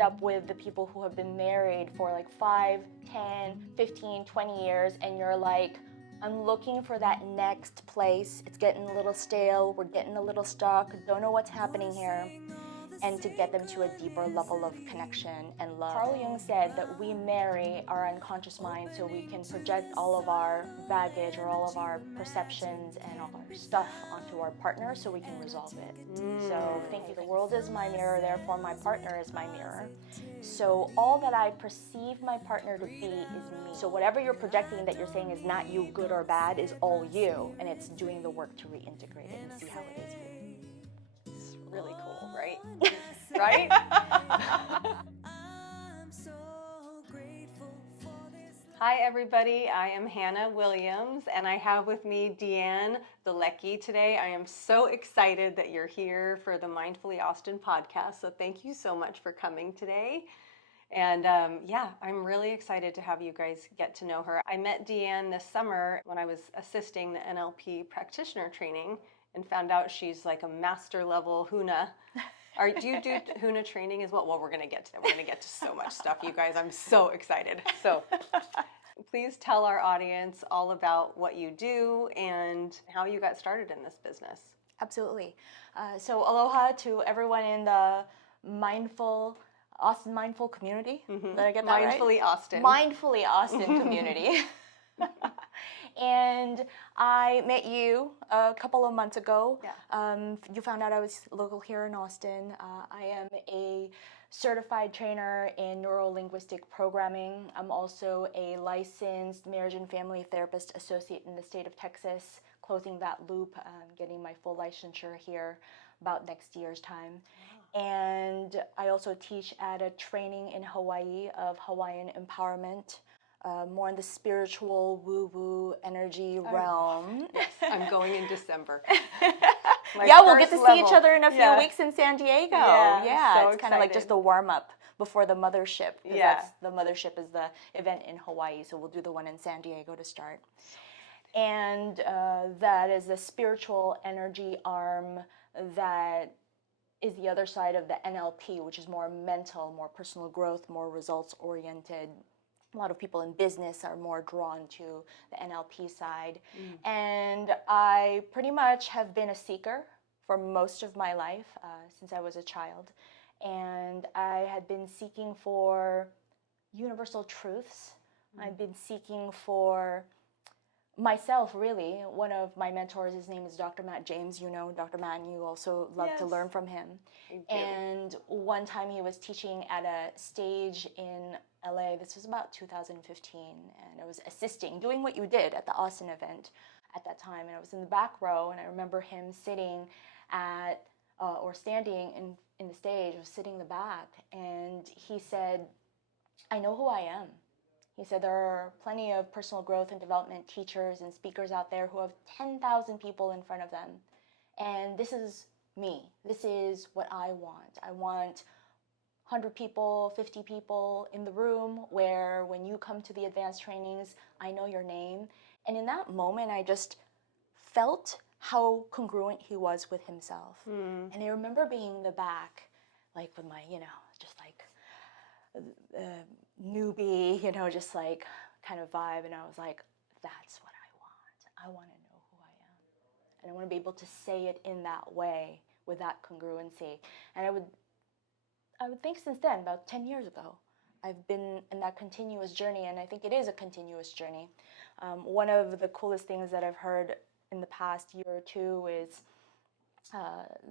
up with the people who have been married for like 5, 10, 15, 20 years, and you're like, I'm looking for that next place. It's getting a little stale. We're getting a little stuck. Don't know what's happening here. And to get them to a deeper level of connection and love. Carl Jung said that we marry our unconscious mind so we can project all of our baggage or all of our perceptions and all our stuff onto our partner so we can resolve it. So thank you. The world is my mirror, therefore my partner is my mirror. So all that I perceive my partner to be is me. So whatever you're projecting that you're saying is not you, good or bad, is all you, and it's doing the work to reintegrate it and see how it is you. It's really cool, right? Right? Hi everybody, I am Hannah Williams and I have with me Deanne Dalecki today. I am so excited that you're here for the Mindfully Austin podcast, so thank you so much for coming today. And yeah, I'm really excited to have you guys get to know her. I met Deanne this summer when I was assisting the NLP practitioner training and found out she's like a master level Huna. Do you do Huna training as well? Well, we're going to get to that. We're going to get to so much stuff, you guys. I'm so excited. So please tell our audience all about what you do and how you got started in this business. Absolutely. So aloha to everyone in the Austin Mindful community. Did I get that right? Mindfully Austin. Mindfully Austin community. And I met you a couple of months ago. Yeah. You found out I was local here in Austin. I am a certified trainer in neuro-linguistic programming. I'm also a licensed marriage and family therapist associate in the state of Texas, closing that loop, getting my full licensure here about next year's time. Wow. And I also teach at a training in Hawaii of Hawaiian empowerment. More in the spiritual woo-woo energy realm. Yes, I'm going in December. Yeah, we'll get to see each other in a few weeks in San Diego. Yeah, so it's kind of like just the warm-up before the mothership. Yeah. The mothership is the event in Hawaii, so we'll do the one in San Diego to start. And that is the spiritual energy arm that is the other side of the NLP, which is more mental, more personal growth, more results-oriented. A lot of people in business are more drawn to the NLP side. And I pretty much have been a seeker for most of my life since I was a child. And I had been seeking for universal truths. I've been seeking for myself, really. One of my mentors, his name is Dr. Matt James. You know Dr. Matt, and you also love to learn from him. And one time he was teaching at a stage in LA. This was about 2015, and I was assisting, doing what you did at the Austin event at that time. And I was in the back row, and I remember him sitting at, or standing in the stage, I was sitting in the back, and he said, I know who I am. He said, there are plenty of personal growth and development teachers and speakers out there who have 10,000 people in front of them. And this is me. This is what I want. I want 100 people, 50 people in the room where when you come to the advanced trainings, I know your name. And in that moment, I just felt how congruent he was with himself. And I remember being in the back, like with my, just like newbie, just like kind of vibe. And I was like, that's what I want. I want to know who I am. And I want to be able to say it in that way with that congruency. And I would think since then, about 10 years ago, I've been in that continuous journey, and I think it is a continuous journey. One of the coolest things that I've heard in the past year or two is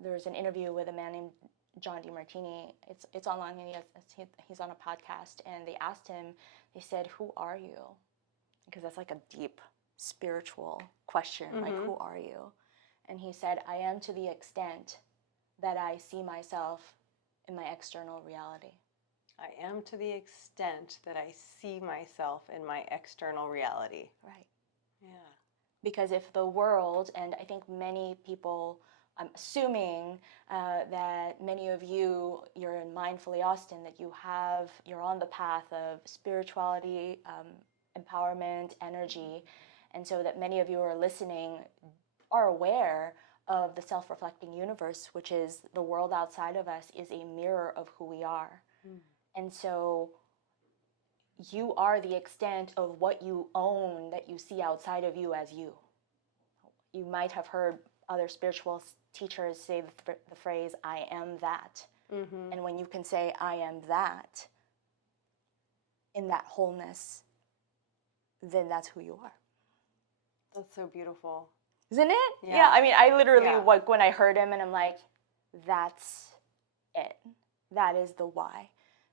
there's an interview with a man named John DeMartini. It's online, and he's on a podcast, and they asked him, they said, who are you? Because that's like a deep spiritual question, like, who are you? And he said, I am to the extent that I see myself in my external reality. I am to the extent that I see myself in my external reality. Right. Yeah. Because if the world, and I think many people, I'm assuming that many of you, you're in Mindfully Austin, that you're on the path of spirituality, empowerment, energy, and so that many of you are listening are aware of the self-reflecting universe, which is the world outside of us is a mirror of who we are. And so you are the extent of what you own that you see outside of you as you. You might have heard other spiritual teachers say the phrase, I am that. Mm-hmm. And when you can say, I am that, in that wholeness, then that's who you are. That's so beautiful. Isn't it? Yeah. I mean, I literally, like, when I heard him, and I'm like, that's it. That is the why.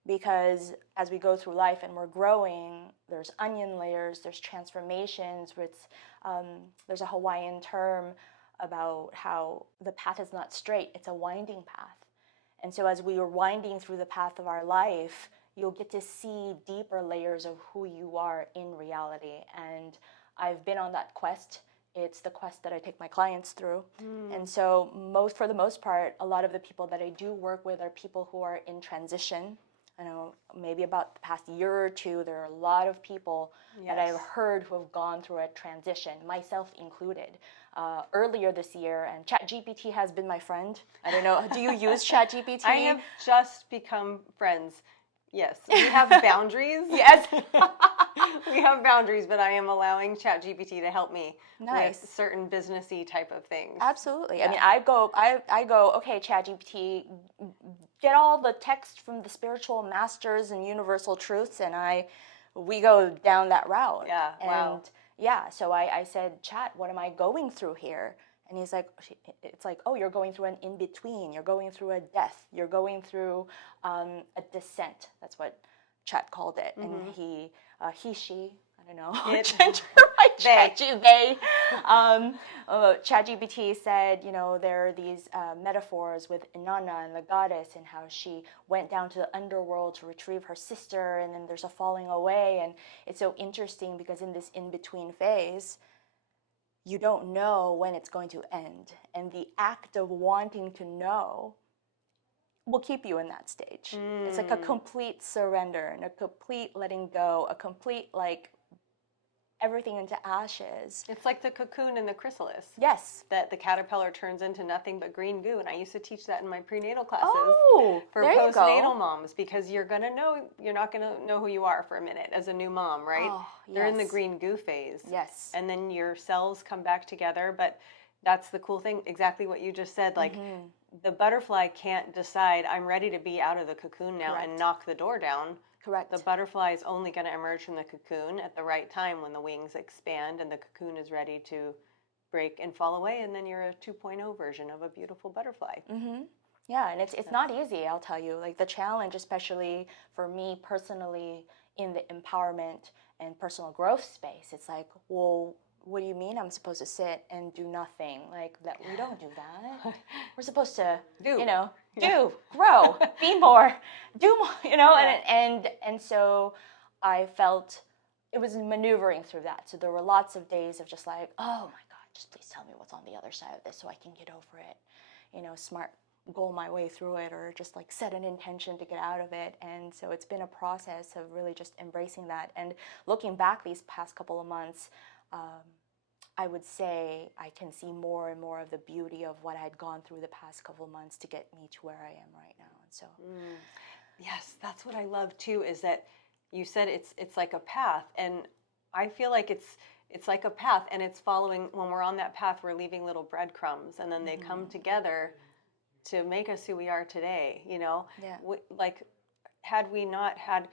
Because as we go through life and we're growing, there's onion layers, there's transformations. There's a Hawaiian term about how the path is not straight, it's a winding path. And so as we are winding through the path of our life, you'll get to see deeper layers of who you are in reality. And I've been on that quest. It's the quest that I take my clients through. And so for the most part, a lot of the people that I do work with are people who are in transition. I know maybe about the past year or two, there are a lot of people that I've heard who have gone through a transition, myself included. Earlier this year, and ChatGPT has been my friend. I don't know, do you use ChatGPT? I have just become friends. Yes, we have boundaries. Yes. We have boundaries, but I am allowing ChatGPT to help me with certain businessy type of things. Absolutely. Yeah. I mean, I go, okay, ChatGPT, get all the text from the spiritual masters and universal truths, and we go down that route. Yeah. And yeah, so I said, Chat, what am I going through here? And he's like, it's like, oh, you're going through an in-between. You're going through a death. You're going through a descent. That's what Chat called it. Mm-hmm. And she, I don't know, gender, right? They. ChatGPT said, there are these metaphors with Inanna and the goddess, and how she went down to the underworld to retrieve her sister, and then there's a falling away. And it's so interesting because in this in-between phase, you don't know when it's going to end. And the act of wanting to know will keep you in that stage. It's like a complete surrender and a complete letting go, a complete, like, everything into ashes. It's like the cocoon and the chrysalis. Yes. That the caterpillar turns into nothing but green goo. And I used to teach that in my prenatal classes for postnatal moms, because you're not going to know who you are for a minute as a new mom, right? Oh, yes. They're in the green goo phase. Yes. And then your cells come back together. But that's the cool thing, exactly what you just said. Like, the butterfly can't decide, I'm ready to be out of the cocoon now. Correct. And knock the door down. Correct. The butterfly is only going to emerge from the cocoon at the right time, when the wings expand and the cocoon is ready to break and fall away, and then you're a 2.0 version of a beautiful butterfly. Mm-hmm. Yeah, and it's not easy, I'll tell you. Like, the challenge, especially for me personally in the empowerment and personal growth space, it's like, well, what do you mean I'm supposed to sit and do nothing? Like, that we don't do that. We're supposed to grow, be more, do more, and so I felt it was maneuvering through that. So there were lots of days of just like, oh my God, just please tell me what's on the other side of this so I can get over it, smart goal my way through it, or just like set an intention to get out of it. And so it's been a process of really just embracing that. And looking back these past couple of months, I would say I can see more and more of the beauty of what I had gone through the past couple of months to get me to where I am right now. And so, yes, that's what I love too. Is that you said it's like a path, and I feel like it's like a path, and it's following. When we're on that path, we're leaving little breadcrumbs, and then they come together to make us who we are today. Yeah. Like, had we not had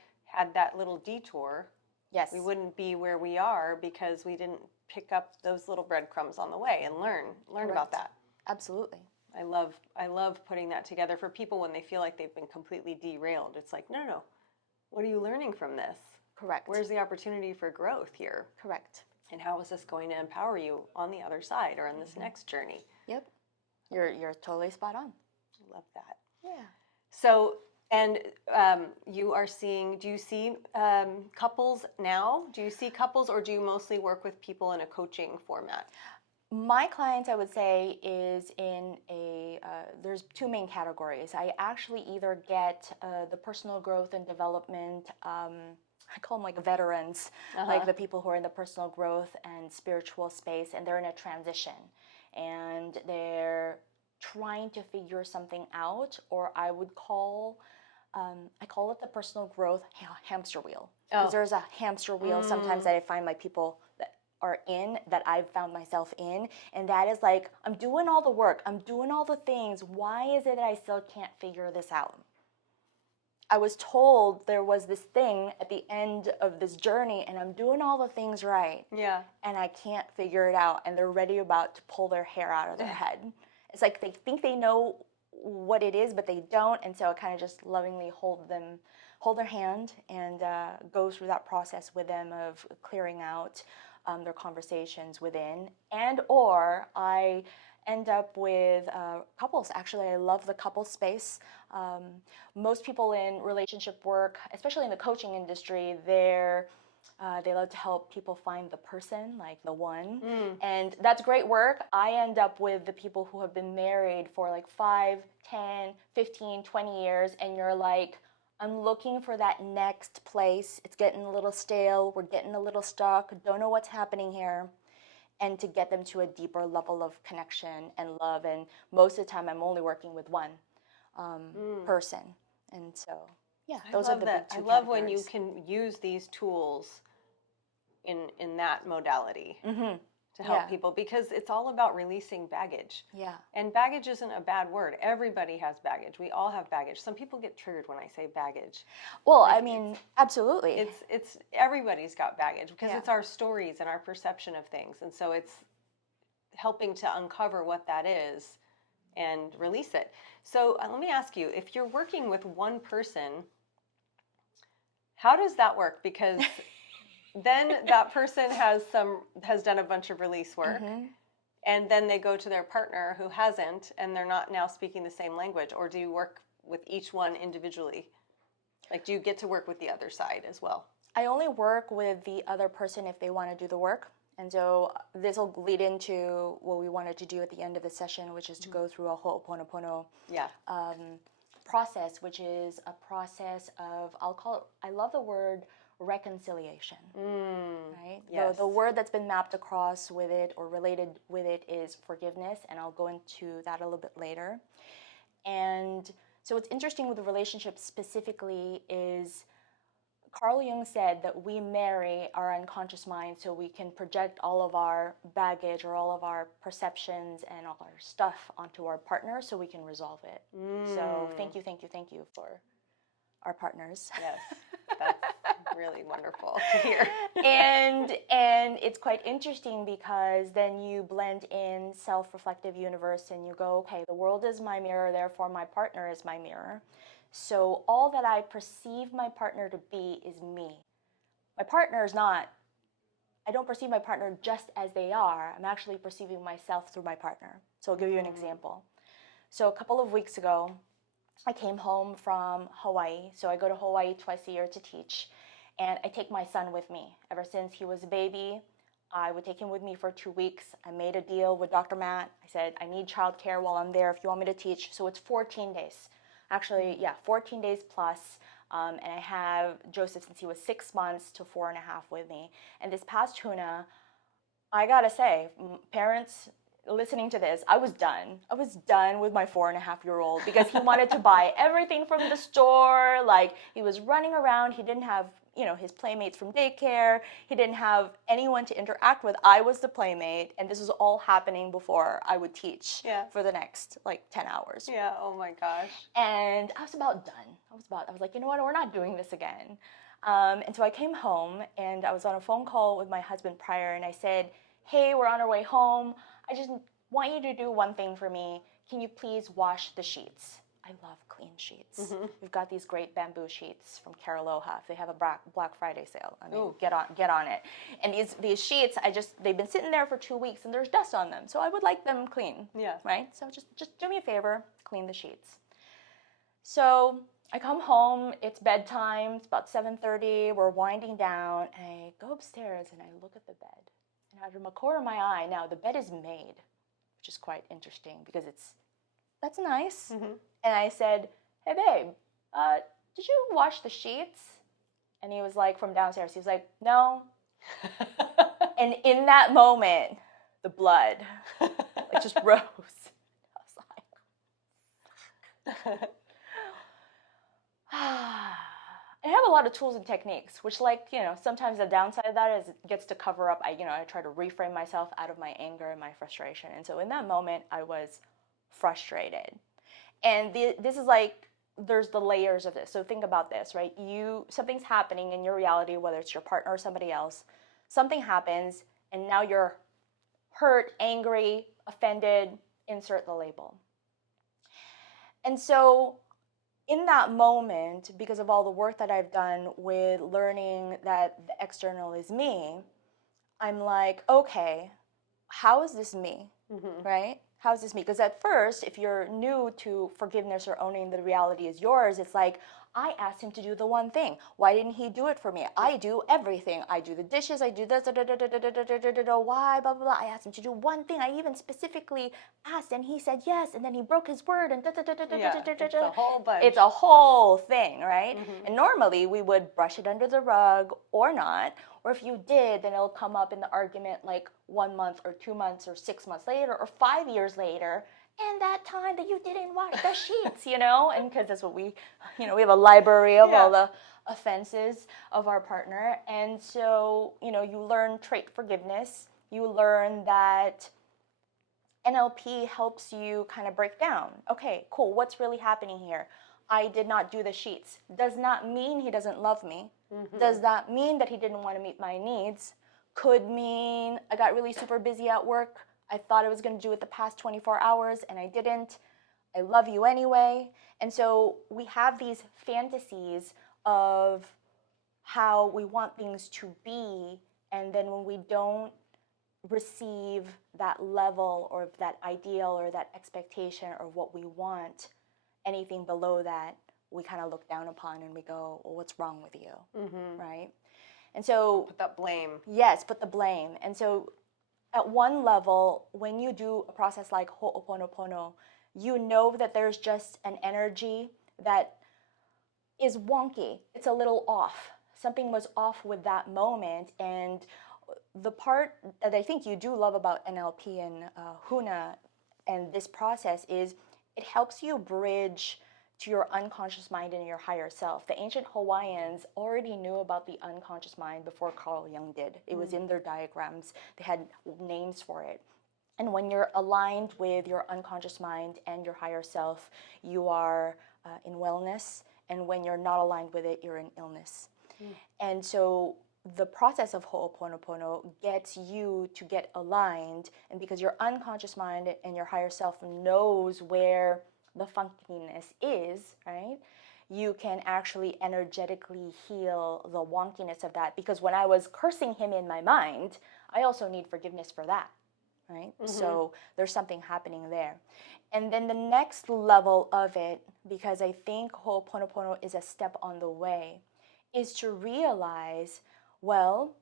that little detour. Yes. We wouldn't be where we are, because we didn't pick up those little breadcrumbs on the way and learn Correct. About that. Absolutely. I love putting that together for people when they feel like they've been completely derailed. It's like, no. What are you learning from this? Correct. Where's the opportunity for growth here? Correct. And how is this going to empower you on the other side or on this next journey? Yep. You're totally spot on. I love that. Yeah. So, and you are seeing, do you see couples now? Do you see couples, or do you mostly work with people in a coaching format? My clients, I would say, is in there's two main categories. I actually either get the personal growth and development, I call them like veterans, like the people who are in the personal growth and spiritual space, and they're in a transition, and they're trying to figure something out, or I would call I call it the personal growth hamster wheel. Oh. Because there's a hamster wheel sometimes that I find my people that are in, that I've found myself in. And that is like, I'm doing all the work. I'm doing all the things. Why is it that I still can't figure this out? I was told there was this thing at the end of this journey, and I'm doing all the things right. Yeah. And I can't figure it out. And they're ready about to pull their hair out of their head. It's like they think they know what it is, but they don't. And so I kind of just lovingly hold their hand and go through that process with them of clearing out their conversations within. And or I end up with couples. Actually, I love the couple space. Most people in relationship work, especially in the coaching industry, they love to help people find the person, like the one. And that's great work. I end up with the people who have been married for like 5, 10, 15, 20 years, and you're like, I'm looking for that next place. It's getting a little stale. We're getting a little stuck. Don't know what's happening here. And to get them to a deeper level of connection and love. And most of the time, I'm only working with one person. And so, yeah, those are the big two I love when you categories. can use these tools in that modality to help people, because it's all about releasing baggage. Yeah. And baggage isn't a bad word. Everybody has baggage. We all have baggage. Some people get triggered when I say baggage. Well, I mean, absolutely. It's everybody's got baggage, because Yeah. it's our stories and our perception of things. And so it's helping to uncover what that is and release it. So let me ask you, if you're working with one person, how does that work? Because then that person has done a bunch of release work, and then they go to their partner who hasn't, and they're not now speaking the same language. Or do you work with each one individually? Like, do you get to work with the other side as well? I only work with the other person if they want to do the work. And so this will lead into what we wanted to do at the end of the session, which is to go through a Ho'oponopono process, which is a process of, I love the word reconciliation, right? Yes. The word that's been mapped across with it or related with it is forgiveness, and I'll go into that a little bit later. And so what's interesting with the relationship specifically is Carl Jung said that we marry our unconscious mind so we can project all of our baggage or all of our perceptions and all our stuff onto our partner so we can resolve it. So thank you for our partners. Yes, that's really wonderful to hear. And it's quite interesting because then you blend in self-reflective universe and you go, okay, the world is my mirror, therefore my partner is my mirror. So all that I perceive my partner to be is me. My partner is not, I don't perceive my partner just as they are. I'm actually perceiving myself through my partner. So I'll give you an example. So a couple of weeks ago, I came home from Hawaii. So I go to Hawaii twice a year to teach. And I take my son with me. Ever since he was a baby, I would take him with me for 2 weeks. I made a deal with Dr. Matt. I said, I need childcare while I'm there if you want me to teach. So it's 14 days. Actually, 14 days plus. And I have Joseph since he was 6 months to 4.5 with me. And this past tuna, I gotta say, parents listening to this, I was done. I was done with my 4.5-year-old because he wanted to buy everything from the store. Like, he was running around. He didn't have, his playmates from daycare. He didn't have anyone to interact with. I was the playmate, and this was all happening before I would teach for the next, 10 hours. Yeah, oh my gosh. And I was about done. I was like, you know what, we're not doing this again. And so I came home, and I was on a phone call with my husband prior, and I said, hey, we're on our way home. I just want you to do one thing for me. Can you please wash the sheets? I love clean sheets. We've got these great bamboo sheets from Caraloha. If they have a Black Friday sale, I mean, get on it. And these sheets, they've been sitting there for 2 weeks, and there's dust on them. So I would like them clean. Yeah. Right? So just do me a favor, clean the sheets. So I come home. It's bedtime. It's about 7:30. We're winding down. And I go upstairs and I look at the bed. And out of the corner of my eye, now the bed is made, which is quite interesting because that's nice. And I said, hey babe, did you wash the sheets? And he was like, from downstairs, he was like, no. And in that moment, the blood just rose. I was like, I have a lot of tools and techniques, which, like, sometimes the downside of that is it gets to cover up. I try to reframe myself out of my anger and my frustration. And so in that moment, I was frustrated. And this is like, there's the layers of this. So think about this, right? Something's happening in your reality, whether it's your partner or somebody else. Something happens, and now you're hurt, angry, offended, insert the label. And so in that moment, because of all the work that I've done with learning that the external is me, I'm like, okay, how is this me, right? How is this me? Because at first, if you're new to forgiveness or owning the reality is yours, it's like, I asked him to do the one thing. Why didn't he do it for me? I do everything. I do the dishes. I do this. Why? Blah, blah, blah. I asked him to do one thing. I even specifically asked, and he said yes, and then he broke his word, and It's a whole bunch. It's a whole thing, right? And normally we would brush it under the rug or not. Or if you did, then it'll come up in the argument like 1 month or 2 months or 6 months later or 5 years later. And that time that you didn't wash the sheets, and because that's what we have a library of all the offenses of our partner. And so, you learn trait forgiveness. You learn that NLP helps you kind of break down. Okay, cool. What's really happening here? I did not do the sheets. Does not mean he doesn't love me. Does that mean that he didn't want to meet my needs? Could mean I got really super busy at work. I thought I was going to do it the past 24 hours and I didn't. I love you anyway. And so we have these fantasies of how we want things to be, and then when we don't receive that level or that ideal or that expectation or what we want, anything below that, we kind of look down upon and we go, well, what's wrong with you, right? And so put that blame. Yes, put the blame. And so at one level, when you do a process like Ho'oponopono, you know that there's just an energy that is wonky. It's a little off. Something was off with that moment. And the part that I think you do love about NLP and Huna and this process is it helps you bridge to your unconscious mind and your higher self. The ancient Hawaiians already knew about the unconscious mind before Carl Jung did. It was in their diagrams. They had names for it. And when you're aligned with your unconscious mind and your higher self, you are in wellness. And when you're not aligned with it, you're in illness. And so the process of Ho'oponopono gets you to get aligned. And because your unconscious mind and your higher self knows where the funkiness is, right? You can actually energetically heal the wonkiness of that. Because when I was cursing him in my mind, I also need forgiveness for that, right? So there's something happening there. And then the next level of it, because I think Ho'oponopono is a step on the way, is to realize, well,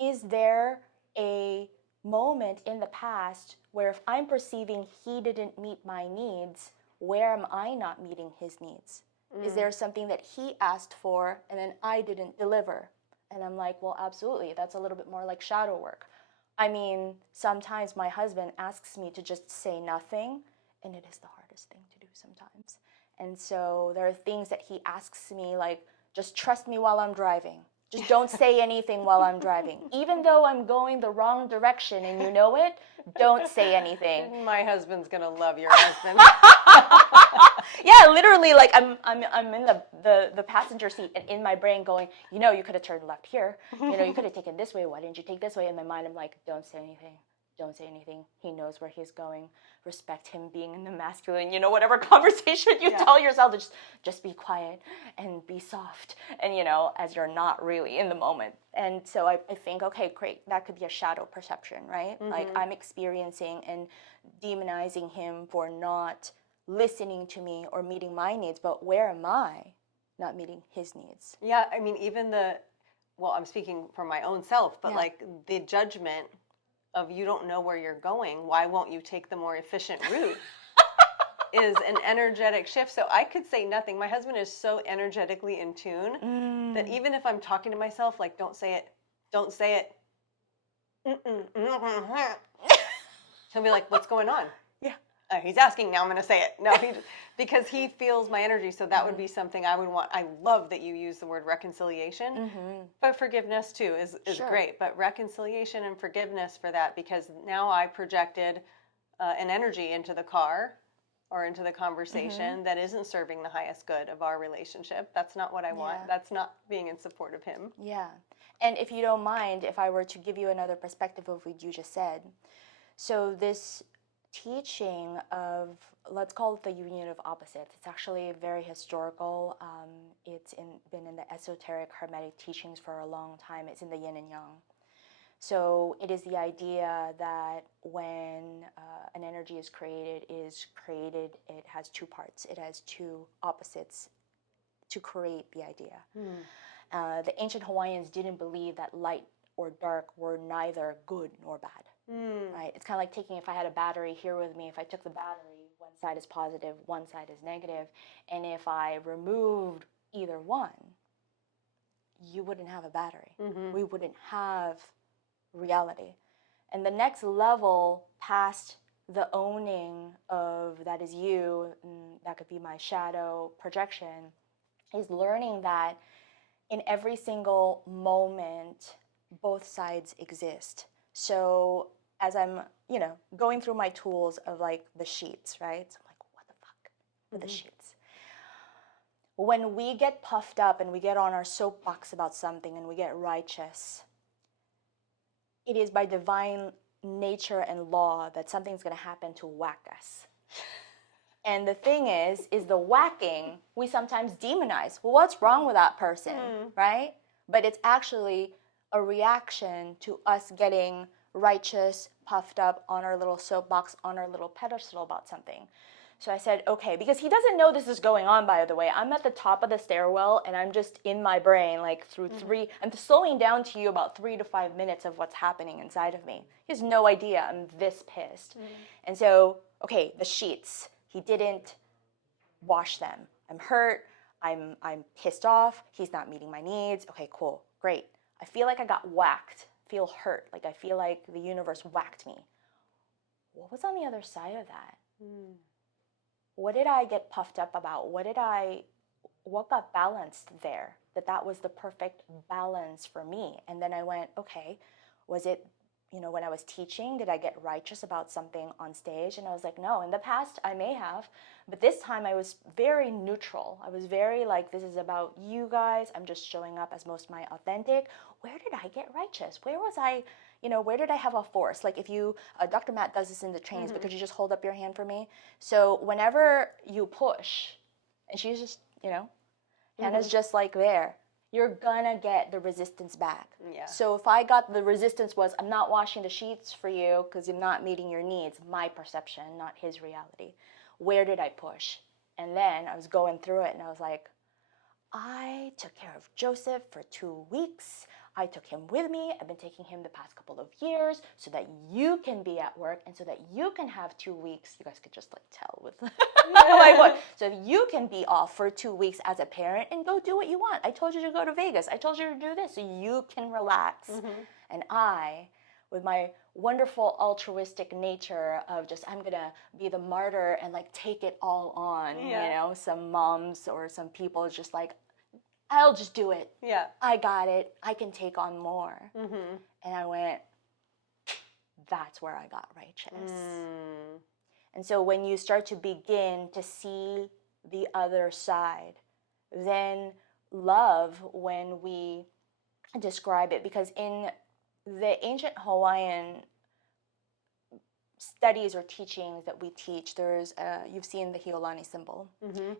is there a moment in the past where if I'm perceiving he didn't meet my needs, where am I not meeting his needs? Is there something that he asked for and then I didn't deliver? And I'm like, well, absolutely. That's a little bit more like shadow work. I mean, sometimes my husband asks me to just say nothing, and it is the hardest thing to do sometimes. And so there are things that he asks me, like, just trust me while I'm driving. Just don't say anything while I'm driving. Even though I'm going the wrong direction and you know it, don't say anything. My husband's gonna love your husband. Yeah, literally, like I'm in the passenger seat and in my brain going, you could have turned left here. You could have taken this way. Why didn't you take this way? In my mind, I'm like, don't say anything. Don't say anything. He knows where he's going. Respect him being in the masculine. Whatever conversation you tell yourself, to just be quiet and be soft. And, as you're not really in the moment. And so I think, okay, great. That could be a shadow perception, right? Like I'm experiencing and demonizing him for not listening to me or meeting my needs. But where am I not meeting his needs? Yeah, I mean, even I'm speaking for my own self, but like the judgment of you don't know where you're going, why won't you take the more efficient route, is an energetic shift. So I could say nothing. My husband is so energetically in tune that even if I'm talking to myself, like, don't say it. He'll be like, what's going on? Yeah. He's asking, now I'm going to say it. No, because he feels my energy. So that would be something I would want. I love that you use the word reconciliation, but forgiveness too is Sure. great. But reconciliation and forgiveness for that, because now I projected an energy into the car or into the conversation that isn't serving the highest good of our relationship. That's not what I want. That's not being in support of him. Yeah. And if you don't mind, if I were to give you another perspective of what you just said. So this teaching of, let's call it the union of opposites. It's actually very historical. It's been in the esoteric hermetic teachings for a long time. It's in the yin and yang. So it is the idea that when an energy is created, it has two parts. It has two opposites to create the idea. The ancient Hawaiians didn't believe that light or dark were neither good nor bad. Right? It's kind of like taking, if I had a battery here with me, if I took the battery, one side is positive, one side is negative, and if I removed either one, you wouldn't have a battery. We wouldn't have reality. And the next level past the owning of that is you, and that could be my shadow projection, is learning that in every single moment, both sides exist. So as I'm, going through my tools of like the sheets, right? So I'm like, what the fuck with the sheets? When we get puffed up and we get on our soapbox about something and we get righteous, it is by divine nature and law that something's going to happen to whack us. And the thing is the whacking, we sometimes demonize. Well, what's wrong with that person, right? But it's actually a reaction to us getting righteous, puffed up on our little soapbox, on our little pedestal about something. So I said, okay, because he doesn't know this is going on, by the way. I'm at the top of the stairwell, and I'm just in my brain, like through I'm slowing down to you about 3 to 5 minutes of what's happening inside of me. He has no idea I'm this pissed. And so, okay, the sheets. He didn't wash them. I'm hurt. I'm pissed off. He's not meeting my needs. Okay, cool, great. I feel like I got whacked. Feel hurt. Like I feel like the universe whacked me. What was on the other side of that? What did I get puffed up about? What got balanced there? That was the perfect balance for me. And then I went, okay, was it, when I was teaching, did I get righteous about something on stage? And I was like, no, in the past I may have, but this time I was very neutral. I was very like, this is about you guys. I'm just showing up as most my authentic. Where did I get righteous? Where was I, where did I have a force? Like if you, Dr. Matt does this in the trainings, but could you just hold up your hand for me? So whenever you push, and she's just, Hannah's just like there, you're gonna get the resistance back. Yeah. So if I got the resistance was, I'm not washing the sheets for you because you're not meeting your needs, my perception, not his reality. Where did I push? And then I was going through it and I was like, I took care of Joseph for 2 weeks. I took him with me. I've been taking him the past couple of years so that you can be at work and so that you can have 2 weeks. You guys could just like tell with like what. So you can be off for 2 weeks as a parent and go do what you want. I told you to go to Vegas. I told you to do this so you can relax. And I, with my wonderful altruistic nature of just, I'm gonna be the martyr and like take it all on, some moms or some people just like, I'll just do it. Yeah. I got it. I can take on more. And I went, that's where I got righteous. And so when you start to begin to see the other side, then love, when we describe it, because in the ancient Hawaiian studies or teachings that we teach, there's you've seen the Hiolani symbol,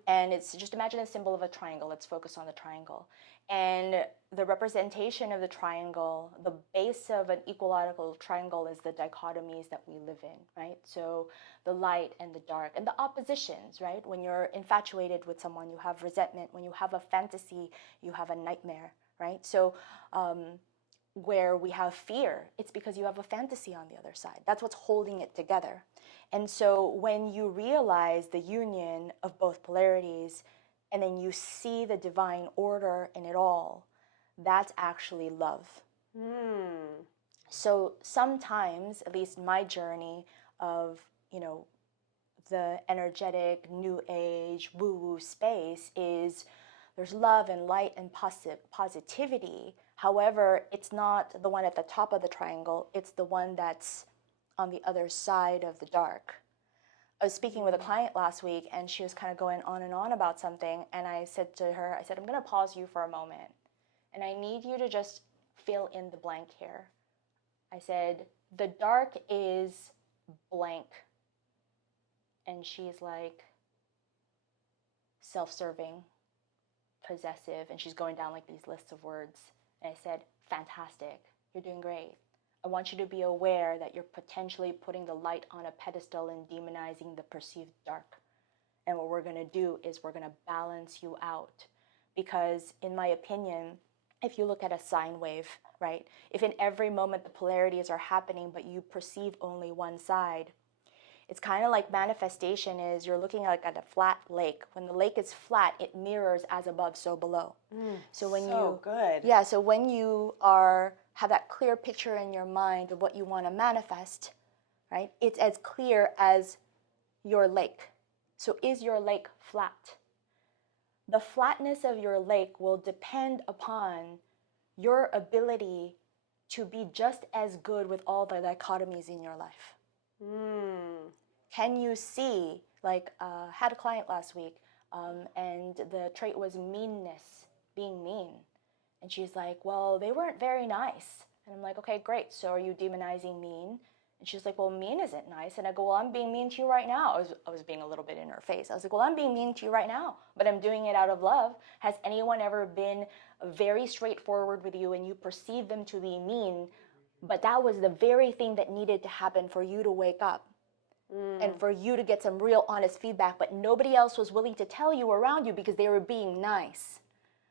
and it's just imagine a symbol of a triangle. Let's focus on the triangle, and the representation of the triangle, the base of an equilateral triangle is the dichotomies that we live in, right? So the light and the dark and the oppositions, right? When you're infatuated with someone, you have resentment. When you have a fantasy, you have a nightmare, right? So where we have fear, it's because you have a fantasy on the other side. That's what's holding it together. And so when you realize the union of both polarities and then you see the divine order in it all, that's actually love. So sometimes, at least my journey of, the energetic, new age, woo-woo space is there's love and light and positivity. However, it's not the one at the top of the triangle. It's the one that's on the other side of the dark. I was speaking with a client last week, and she was kind of going on and on about something. And I said to her, I said, I'm going to pause you for a moment. And I need you to just fill in the blank here. I said, the dark is blank. And she's like, self-serving, possessive. And she's going down like these lists of words. And I said, fantastic. You're doing great. I want you to be aware that you're potentially putting the light on a pedestal and demonizing the perceived dark. And what we're going to do is we're going to balance you out. Because in my opinion, if you look at a sine wave, right? If in every moment the polarities are happening, but you perceive only one side, it's kind of like manifestation is you're looking like at a flat lake. When the lake is flat, it mirrors as above, so below. So when so when you have that clear picture in your mind of what you want to manifest, right? It's as clear as your lake. So is your lake flat? The flatness of your lake will depend upon your ability to be just as good with all the dichotomies in your life. Can you see, like, had a client last week, and the trait was meanness, being mean. And she's like, well, they weren't very nice. And I'm like, okay, great. So are you demonizing mean? And she's like, well, mean isn't nice. And I go, well, I'm being mean to you right now. I was being a little bit in her face. I was like, well, I'm being mean to you right now, but I'm doing it out of love. Has anyone ever been very straightforward with you and you perceive them to be mean, but that was the very thing that needed to happen for you to wake up and for you to get some real honest feedback, but nobody else was willing to tell you around you because they were being nice.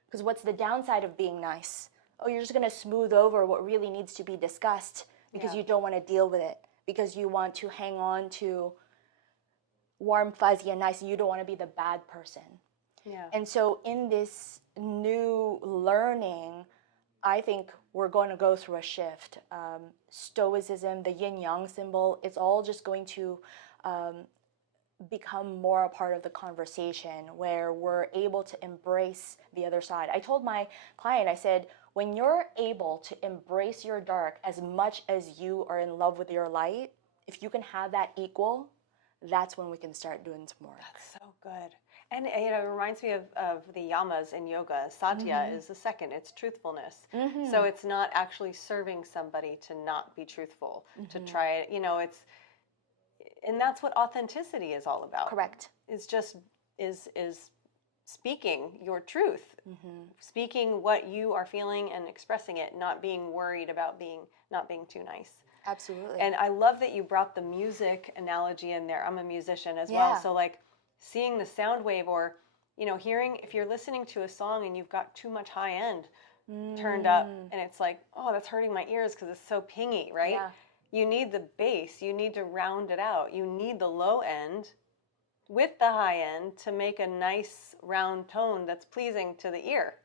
Because what's the downside of being nice? Oh, you're just going to smooth over what really needs to be discussed because you don't want to deal with it, because you want to hang on to warm, fuzzy, and nice. You don't want to be the bad person. And so in this new learning, I think we're going to go through a shift. Stoicism, the yin-yang symbol, it's all just going to become more a part of the conversation where we're able to embrace the other side. I told my client, I said, when you're able to embrace your dark as much as you are in love with your light, if you can have that equal, that's when we can start doing some more. That's so good. And it reminds me of the yamas in yoga. Satya is the second. It's truthfulness. So it's not actually serving somebody to not be truthful, to try it. And that's what authenticity is all about. Correct. It's just is speaking your truth, speaking what you are feeling and expressing it, not being worried about not being too nice. Absolutely. And I love that you brought the music analogy in there. I'm a musician as well. So like seeing the sound wave, or, hearing, if you're listening to a song and you've got too much high end turned up and it's like, oh, that's hurting my ears because it's so pingy, right? Yeah. You need the bass. You need to round it out. You need the low end with the high end to make a nice round tone that's pleasing to the ear.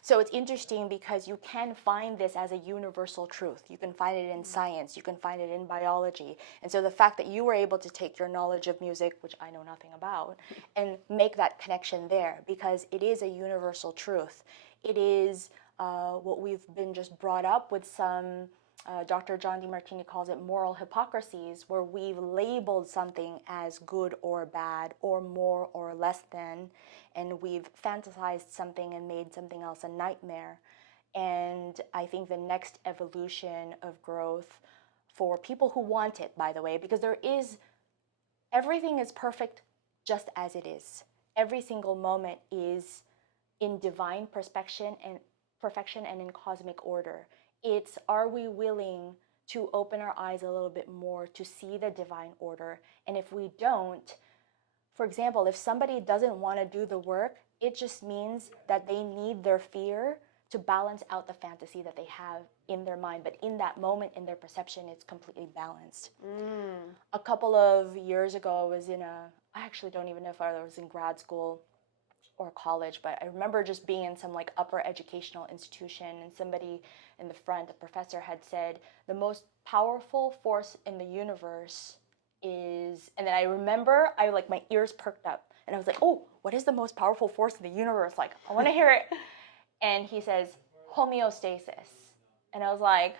So it's interesting because you can find this as a universal truth. You can find it in science. You can find it in biology. And so the fact that you were able to take your knowledge of music, which I know nothing about, and make that connection there, because it is a universal truth. It is what we've been just brought up with some, Dr. John DeMartini calls it moral hypocrisies, where we've labeled something as good or bad or more or less than, and we've fantasized something and made something else a nightmare. And I think the next evolution of growth for people who want it, by the way, because everything is perfect just as it is. Every single moment is in divine perfection and in cosmic order. It's, are we willing to open our eyes a little bit more to see the divine order? And if we don't, for example, if somebody doesn't want to do the work, it just means that they need their fear to balance out the fantasy that they have in their mind. But in that moment, in their perception, it's completely balanced. A couple of years ago, I actually don't even know if I was in grad school or college, but I remember just being in some like upper educational institution, and somebody in the front, a professor, had said, the most powerful force in the universe is, and then I remember my ears perked up and I was like, oh, what is the most powerful force in the universe? Like, I want to hear it. And he says, homeostasis. And I was like,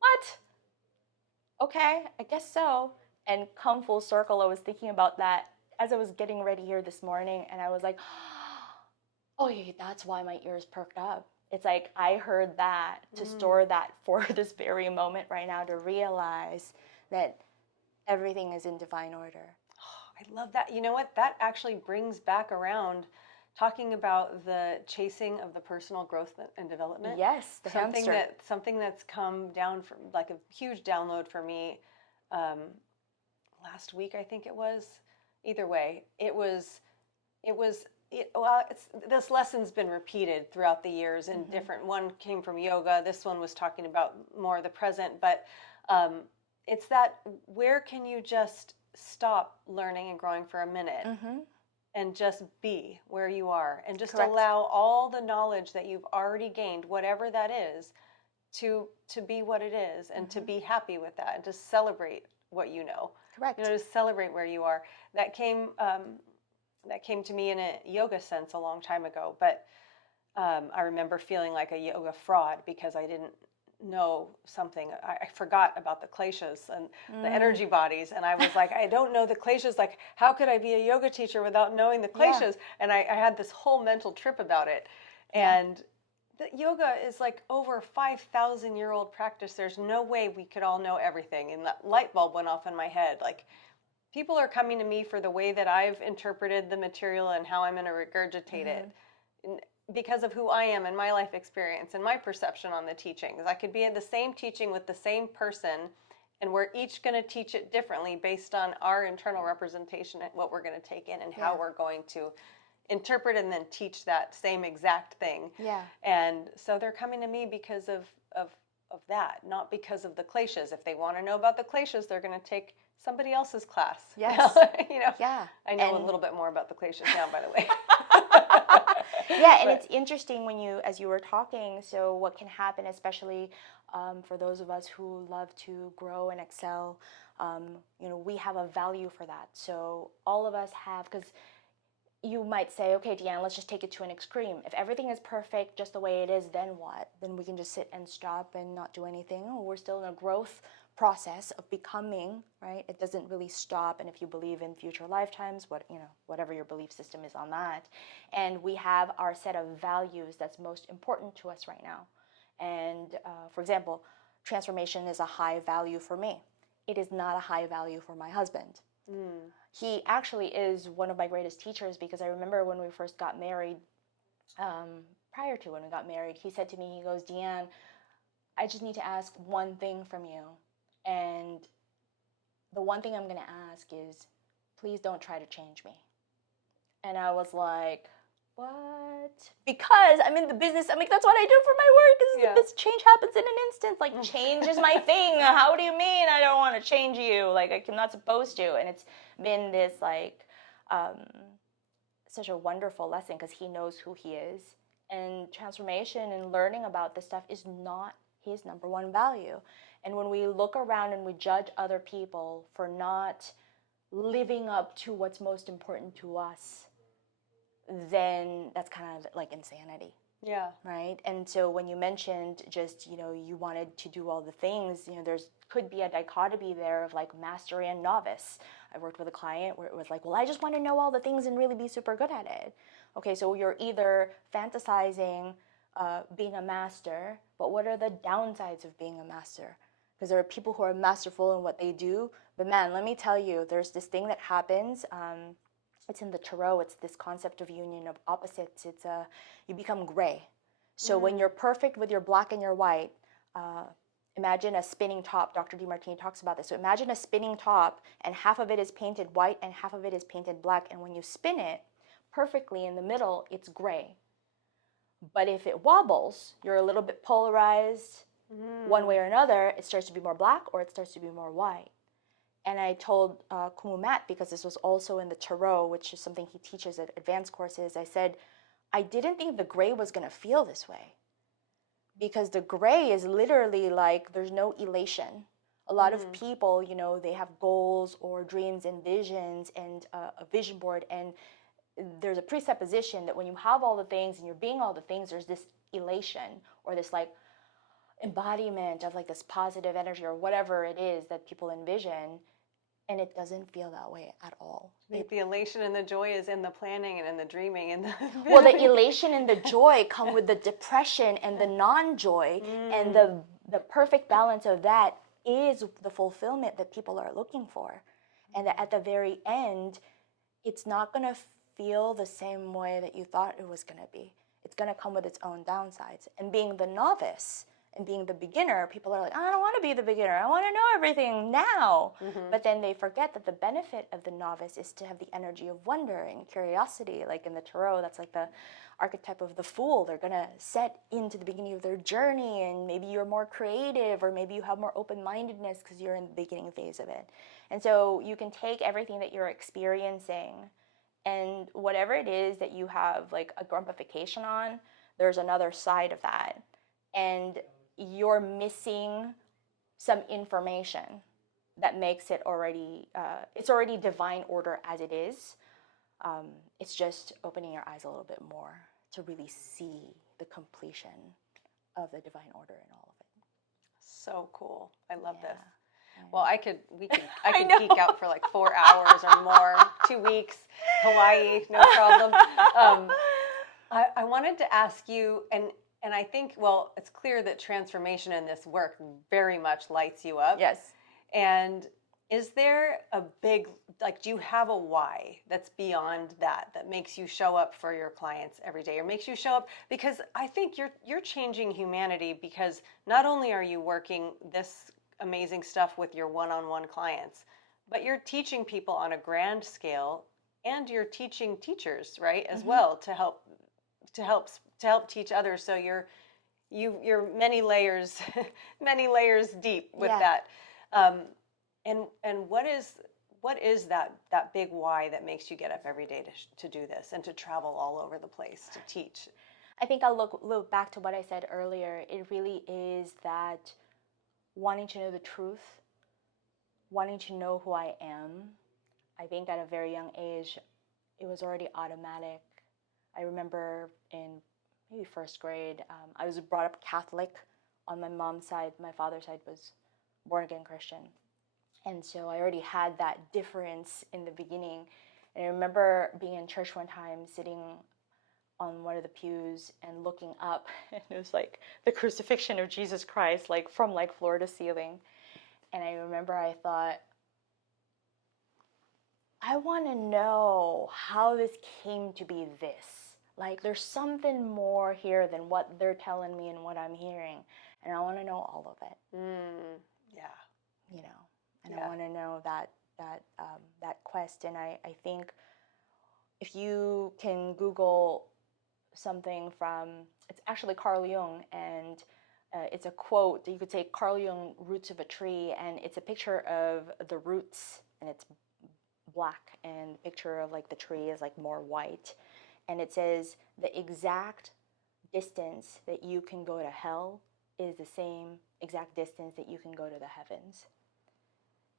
what? Okay, I guess so. And come full circle, I was thinking about that as I was getting ready here this morning. And I was like, oh, yeah, that's why my ears perked up. It's like I heard that to store that for this very moment right now, to realize that everything is in divine order. Oh, I love that. You know what? That actually brings back around talking about the chasing of the personal growth and development. Yes, the hamster. Something that's come down from like a huge download for me last week, I think it was. Either way, this lesson's been repeated throughout the years, and different. One came from yoga. This one was talking about more the present, but it's that where can you just stop learning and growing for a minute and just be where you are and just allow all the knowledge that you've already gained, whatever that is, to be what it is, and to be happy with that, and to celebrate what you know. Correct. You know, to celebrate where you are. That came to me in a yoga sense a long time ago, but I remember feeling like a yoga fraud because I didn't know something. I forgot about the kleshas and the energy bodies, and I was like, I don't know the kleshas. Like, how could I be a yoga teacher without knowing the kleshas? Yeah. And I had this whole mental trip about it. And the yoga is like over 5,000-year-old practice. There's no way we could all know everything. And that light bulb went off in my head. Like, people are coming to me for the way that I've interpreted the material and how I'm going to regurgitate it because of who I am and my life experience and my perception on the teachings. I could be in the same teaching with the same person, and we're each going to teach it differently based on our internal representation and what we're going to take in and how we're going to interpret and then teach that same exact thing. Yeah. And so they're coming to me because of that, not because of the kleshas. If they want to know about the kleshas, they're going to take somebody else's class. Yes. You know. Yeah. I know a little bit more about the kleshas now, by the way. And it's interesting when as you were talking, so what can happen, especially for those of us who love to grow and excel, we have a value for that. So all of us have, because you might say, okay, Deanne, let's just take it to an extreme. If everything is perfect just the way it is, then what? Then we can just sit and stop and not do anything. Oh, we're still in a growth process of becoming, right? It doesn't really stop. And if you believe in future lifetimes, whatever your belief system is on that, and we have our set of values that's most important to us right now. And for example, transformation is a high value for me. It is not a high value for my husband. He actually is one of my greatest teachers, because I remember when we first got married, prior to when we got married, he said to me, he goes, Deanne, I just need to ask one thing from you. And the one thing I'm going to ask is, please don't try to change me. And I was like, what? Because I'm in the business. I'm like, that's what I do for my work. This change happens in an instant. Like, change is my thing. How do you mean I don't want to change you? Like, I'm not supposed to. And it's been this, like, such a wonderful lesson, because he knows who he is. And transformation and learning about this stuff is not his number one value. And when we look around and we judge other people for not living up to what's most important to us, then that's kind of like insanity. Yeah. Right? And so when you mentioned just, you wanted to do all the things, there's could be a dichotomy there of like mastery and novice. I worked with a client where it was like, well, I just want to know all the things and really be super good at it. Okay, so you're either fantasizing being a master, but what are the downsides of being a master? Because there are people who are masterful in what they do, but man, let me tell you, there's this thing that happens. It's in the tarot. It's this concept of union of opposites. It's you become gray. So when you're perfect with your black and your white, imagine a spinning top. Dr. DeMartini talks about this. So imagine a spinning top, and half of it is painted white and half of it is painted black. And when you spin it perfectly in the middle, it's gray. But if it wobbles, you're a little bit polarized one way or another. It starts to be more black or it starts to be more white. And I told Kumu Matt, because this was also in the tarot, which is something he teaches at advanced courses, I said, I didn't think the gray was going to feel this way. Because the gray is literally like there's no elation. A lot of people, they have goals or dreams and visions and a vision board, and there's a presupposition that when you have all the things and you're being all the things, there's this elation or this like embodiment of like this positive energy or whatever it is that people envision, and it doesn't feel that way at all. I think the elation and the joy is in the planning and in the dreaming and the well, the elation and the joy come with the depression and the non-joy, and the perfect balance of that is the fulfillment that people are looking for. And that at the very end, it's not going to feel the same way that you thought it was going to be. It's going to come with its own downsides. And being the novice and being the beginner, people are like, I don't want to be the beginner. I want to know everything now. But then they forget that the benefit of the novice is to have the energy of wonder and curiosity. Like in the tarot, that's like the archetype of the fool. They're going to set into the beginning of their journey, and maybe you're more creative, or maybe you have more open-mindedness because you're in the beginning phase of it. And so you can take everything that you're experiencing, and whatever it is that you have like a grumpification on, there's another side of that. And you're missing some information that makes it already, it's already divine order as it is. It's just opening your eyes a little bit more to really see the completion of the divine order in all of it. So cool. I love this. Yeah. Well, I could geek out for like 4 hours or more, 2 weeks, Hawaii, no problem. I wanted to ask you, and I think, well, it's clear that transformation in this work very much lights you up. Yes. And is there a big, like, do you have a why that's beyond that makes you show up for your clients every day, or makes you show up? Because I think you're changing humanity, because not only are you working this amazing stuff with your one-on-one clients, but you're teaching people on a grand scale, and you're teaching teachers, right, as well, to help teach others. So you're many layers deep with that. And what is that big why that makes you get up every day to do this and to travel all over the place to teach? I think I'll look back to what I said earlier. It really is that wanting to know the truth, wanting to know who I am. I think at a very young age, it was already automatic. I remember in maybe first grade, I was brought up Catholic on my mom's side. My father's side was born-again Christian. And so I already had that difference in the beginning. And I remember being in church one time, sitting on one of the pews and looking up, and it was like the crucifixion of Jesus Christ, like from like floor to ceiling. And I remember I thought, I want to know how this came to be this. Like, there's something more here than what they're telling me and what I'm hearing. And I want to know all of it. Yeah. And I want to know that quest. And I think if you can Google something from, it's actually Carl Jung, and it's a quote. You could say Carl Jung, roots of a tree, and it's a picture of the roots, and it's black, and the picture of like the tree is like more white. And it says the exact distance that you can go to hell is the same exact distance that you can go to the heavens.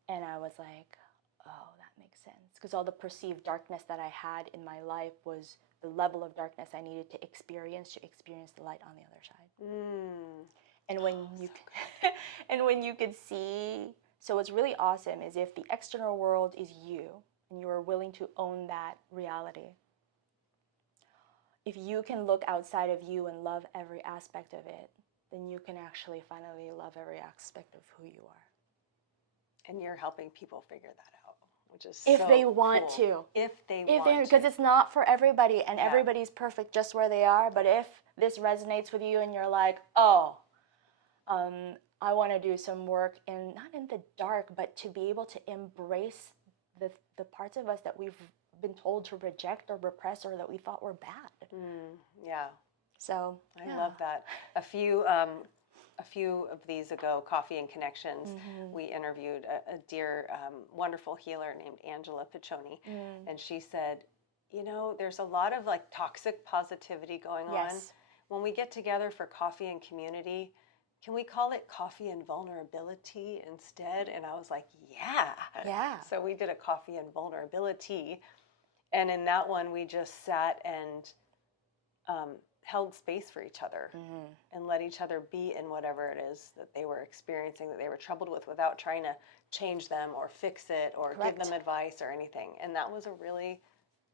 And I was like, oh, that makes sense. Because all the perceived darkness that I had in my life was the level of darkness I needed to experience the light on the other side. And when you could see, so what's really awesome is if the external world is you, and you are willing to own that reality, if you can look outside of you and love every aspect of it, then you can actually finally love every aspect of who you are. And you're helping people figure that out, which is if so they want cool. to. If they want to. Because it's not for everybody, and everybody's perfect just where they are. But if this resonates with you and you're like, oh, I want to do some work not in the dark, but to be able to embrace the parts of us that we've been told to reject or repress, or that we thought were bad. Yeah. So I love that. A few of these ago, Coffee and Connections, we interviewed a dear, wonderful healer named Angela Piccioni, and she said, there's a lot of like toxic positivity going on. When we get together for coffee and community, can we call it coffee and vulnerability instead? And I was like, yeah. Yeah. So we did a coffee and vulnerability. And in that one, we just sat and held space for each other and let each other be in whatever it is that they were experiencing, that they were troubled with, without trying to change them or fix it or Correct. give them advice or anything. And that was a really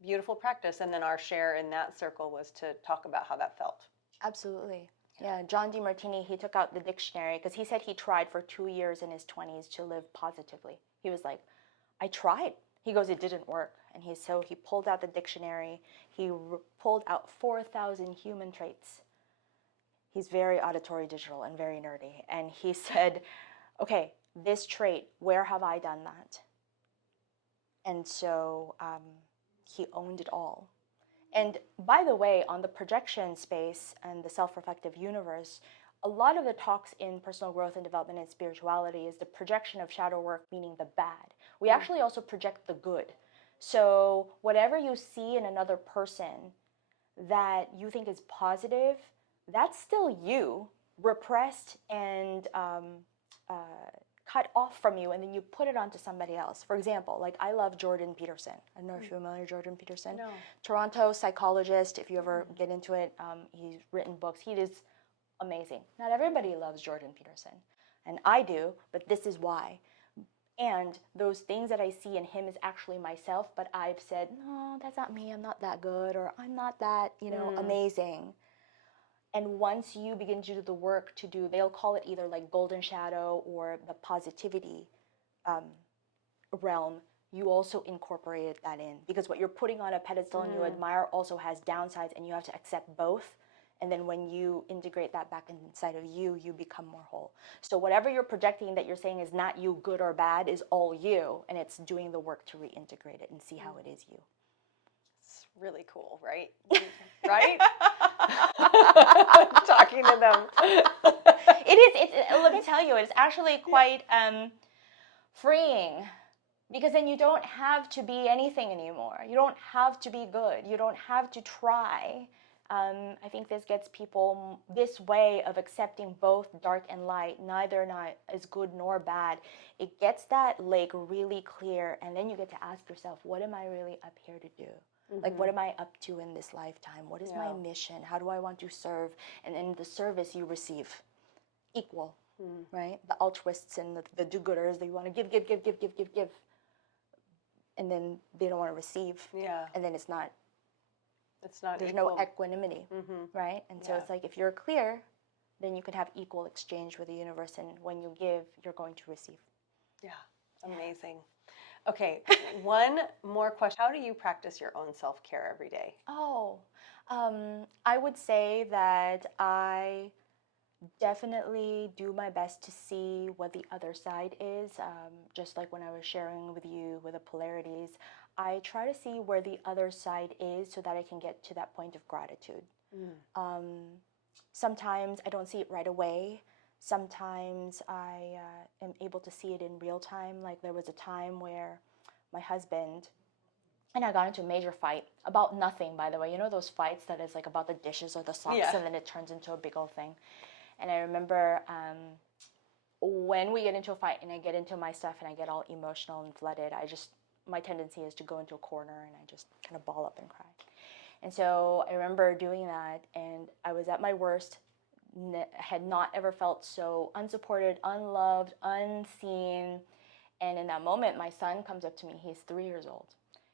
beautiful practice. And then our share in that circle was to talk about how that felt. Absolutely. Yeah, John DeMartini, he took out the dictionary because he said he tried for 2 years in his 20s to live positively. He was like, I tried. He goes, it didn't work. And he pulled out the dictionary. He pulled out 4,000 human traits. He's very auditory digital and very nerdy. And he said, okay, this trait, where have I done that? And so he owned it all. And by the way, on the projection space and the self-reflective universe, a lot of the talks in personal growth and development and spirituality is the projection of shadow work, meaning the bad. We actually also project the good. So whatever you see in another person that you think is positive, that's still you, repressed and cut off from you, and then you put it onto somebody else. For example, like I love Jordan Peterson. I don't know if you're familiar with Jordan Peterson. No. Toronto psychologist. If you ever get into it, he's written books. He is amazing. Not everybody loves Jordan Peterson, and I do, but this is why. And those things that I see in him is actually myself, but I've said, no, that's not me. I'm not that good, or I'm not that, amazing. And once you begin to do the work they'll call it either like golden shadow or the positivity realm, you also incorporated that in. Because what you're putting on a pedestal and you admire also has downsides, and you have to accept both. And then when you integrate that back inside of you, you become more whole. So whatever you're projecting that you're saying is not you, good or bad, is all you. And it's doing the work to reintegrate it and see how it is you. It's really cool, right? Right? Talking to them. Let me tell you, it's actually quite freeing, because then you don't have to be anything anymore. You don't have to be good. You don't have to try. I think this gets people, this way of accepting both dark and light, neither not as good nor bad. It gets that lake really clear, and then you get to ask yourself, what am I really up here to do? Like, what am I up to in this lifetime? What is my mission? How do I want to serve? And in the service you receive equal, right? The altruists and the do-gooders, they want to give. And then they don't want to receive. Yeah. And then it's not there's equal. No equanimity, right? And so it's like, if you're clear, then you can have equal exchange with the universe. And when you give, you're going to receive. Yeah, amazing. Okay, one more question. How do you practice your own self-care every day? I would say that I definitely do my best to see what the other side is. Just like when I was sharing with you with the polarities, I try to see where the other side is so that I can get to that point of gratitude. Sometimes I don't see it right away. Sometimes I am able to see it in real time. Like there was a time where my husband and I got into a major fight about nothing, by the way. You know those fights that is like about the dishes or the socks, and then it turns into a big old thing. And I remember when we get into a fight and I get into my stuff and I get all emotional and flooded, my tendency is to go into a corner and I just kind of ball up and cry. And so I remember doing that, and I was at my worst. Had not ever felt so unsupported, unloved, unseen. And in that moment, my son comes up to me. He's 3 years old.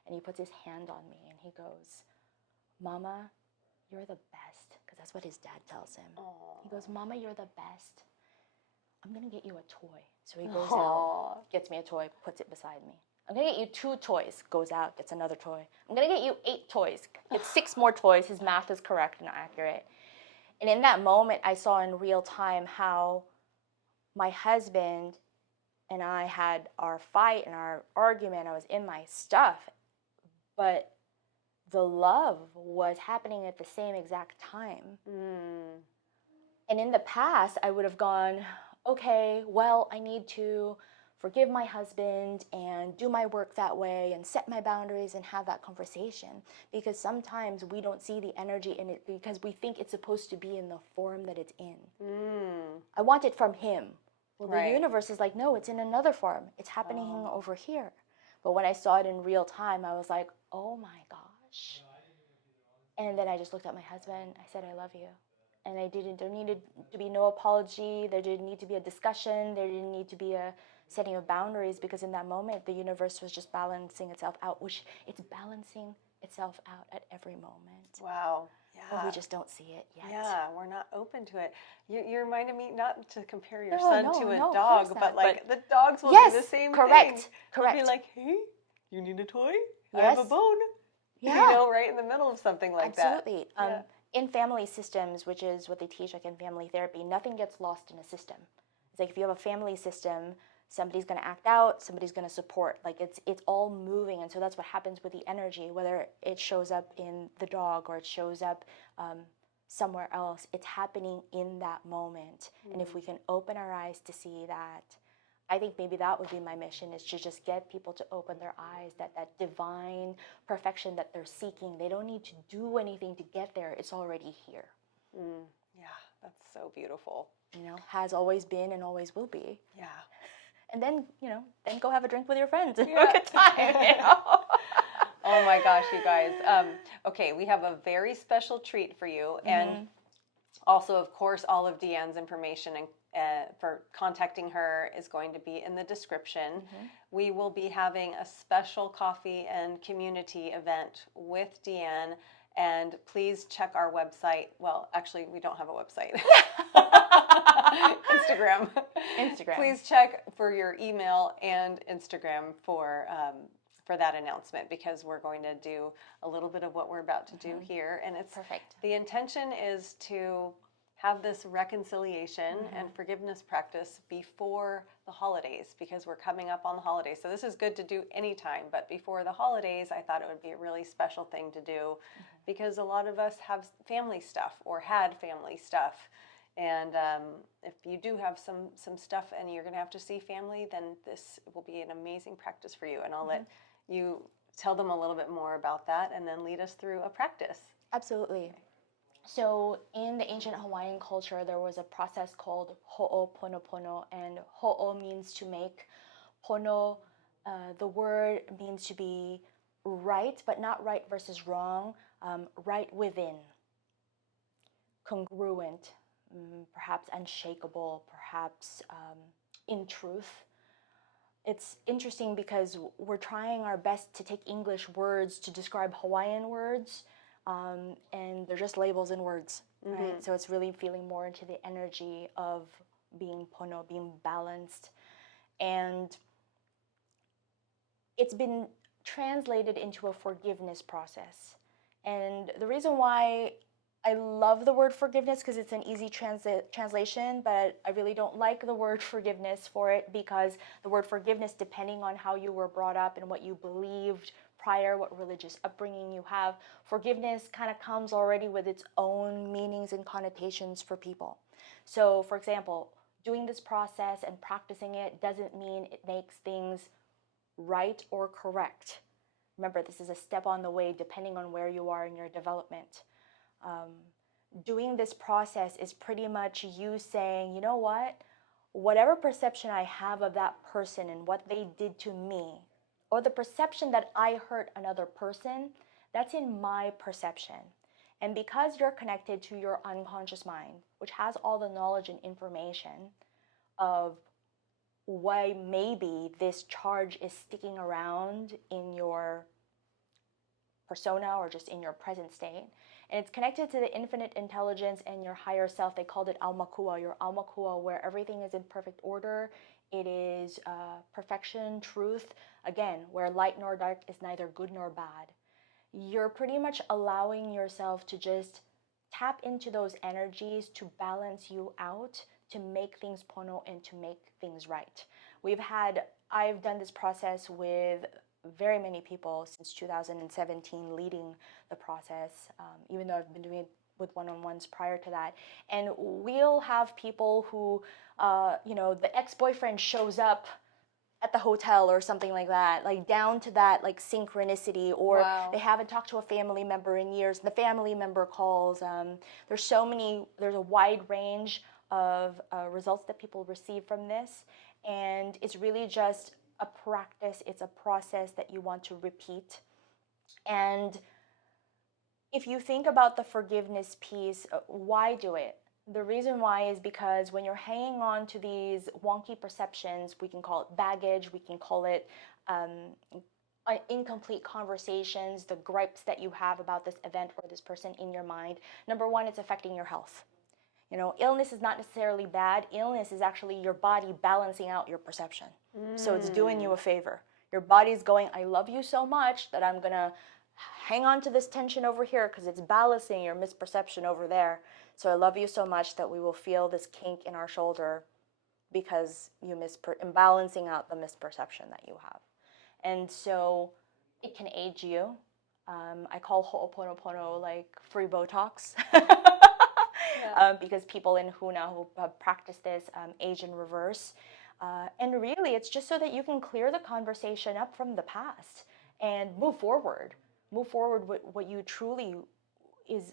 And he puts his hand on me and he goes, Mama, you're the best. Because that's what his dad tells him. Aww. He goes, Mama, you're the best. I'm going to get you a toy. So he goes out, gets me a toy, puts it beside me. I'm going to get you 2 toys. Goes out, gets another toy. I'm going to get you 8 toys. Gets 6 more toys. His math is correct and accurate. And in that moment, I saw in real time how my husband and I had our fight and our argument. I was in my stuff, but the love was happening at the same exact time. And in the past, I would have gone, okay, well, I need to forgive my husband and do my work that way and set my boundaries and have that conversation. Because sometimes we don't see the energy in it because we think it's supposed to be in the form that it's in. I want it from him. Well, the universe is like, no, it's in another form. It's happening over here. But when I saw it in real time, I was like, oh my gosh. And then I just looked at my husband. I said, I love you. And there needed to be no apology. There didn't need to be a discussion. There didn't need to be a setting of boundaries, because in that moment, the universe was just balancing itself out, which it's balancing itself out at every moment. Wow. Yeah. But we just don't see it yet. Yeah, we're not open to it. You reminded me, not to compare your No, son no, to a no, of dog, course but not, like but the dogs will yes, do the same correct, thing. correct. They'll be like, hey, you need a toy? I Yes. have a bone. Yeah. You know, right in the middle of something like Absolutely. that. In family systems, which is what they teach like in family therapy, nothing gets lost in a system. It's like if you have a family system, somebody's going to act out, somebody's going to support. Like it's all moving, and so that's what happens with the energy, whether it shows up in the dog or it shows up somewhere else. It's happening in that moment. And if we can open our eyes to see that, I think maybe that would be my mission, is to just get people to open their eyes, that divine perfection that they're seeking. They don't need to do anything to get there. It's already here. Yeah, that's so beautiful. You know, has always been and always will be. Yeah. And then, then go have a drink with your friends and have a good time, Oh my gosh, you guys. Okay, we have a very special treat for you. And also, of course, all of Deanne's information and for contacting her is going to be in the description. We will be having a special coffee and community event with Deanne. And please check our website. Well, actually, we don't have a website. Instagram. Please check for your email and Instagram for that announcement, because we're going to do a little bit of what we're about to do here. And it's perfect. The intention is to have this reconciliation and forgiveness practice before the holidays, because we're coming up on the holidays. So this is good to do anytime, but before the holidays, I thought it would be a really special thing to do, because a lot of us have family stuff or had family stuff. And if you do have some stuff and you're going to have to see family, then this will be an amazing practice for you. And I'll let you tell them a little bit more about that and then lead us through a practice. Absolutely. So in the ancient Hawaiian culture, there was a process called ho'oponopono, and ho'o means to make. Pono, the word means to be right, but not right versus wrong, right within, congruent, perhaps unshakable, perhaps in truth. It's interesting because we're trying our best to take English words to describe Hawaiian words, and they're just labels and words, right? So it's really feeling more into the energy of being pono, being balanced. And it's been translated into a forgiveness process. And the reason why I love the word forgiveness, because it's an easy translation, but I really don't like the word forgiveness for it, because the word forgiveness, depending on how you were brought up and what you believed prior, what religious upbringing you have, forgiveness kind of comes already with its own meanings and connotations for people. So, for example, doing this process and practicing it doesn't mean it makes things right or correct. Remember, this is a step on the way depending on where you are in your development. Doing this process is pretty much you saying, you know what, whatever perception I have of that person and what they did to me, or the perception that I hurt another person, that's in my perception. And because you're connected to your unconscious mind, which has all the knowledge and information of why maybe this charge is sticking around in your persona or just in your present state, and it's connected to the infinite intelligence and your higher self. They called it aumakua, your aumakua, where everything is in perfect order. It is perfection, truth, again, where light nor dark is neither good nor bad. You're pretty much allowing yourself to just tap into those energies to balance you out, to make things pono and to make things right. I've done this process with very many people since 2017, leading the process, even though I've been doing it with one-on-ones prior to that. And we'll have people who, the ex-boyfriend shows up at the hotel or something like that, like down to that like synchronicity, or Wow. they haven't talked to a family member in years and the family member calls. There's a wide range of results that people receive from this, and it's really just a practice, it's a process that you want to repeat. And if you think about the forgiveness piece, why do it? The reason why is because when you're hanging on to these wonky perceptions, we can call it baggage, we can call it incomplete conversations, the gripes that you have about this event or this person in your mind. Number one, it's affecting your health. You know, illness is not necessarily bad. Illness is actually your body balancing out your perception. So it's doing you a favor. Your body's going, I love you so much that I'm going to hang on to this tension over here because it's balancing your misperception over there. So I love you so much that we will feel this kink in our shoulder because you imbalancing out the misperception that you have. And so it can age you. I call Ho'oponopono like free Botox. Because people in Huna who have practiced this age in reverse. And really, it's just so that you can clear the conversation up from the past and move forward. Move forward with what you truly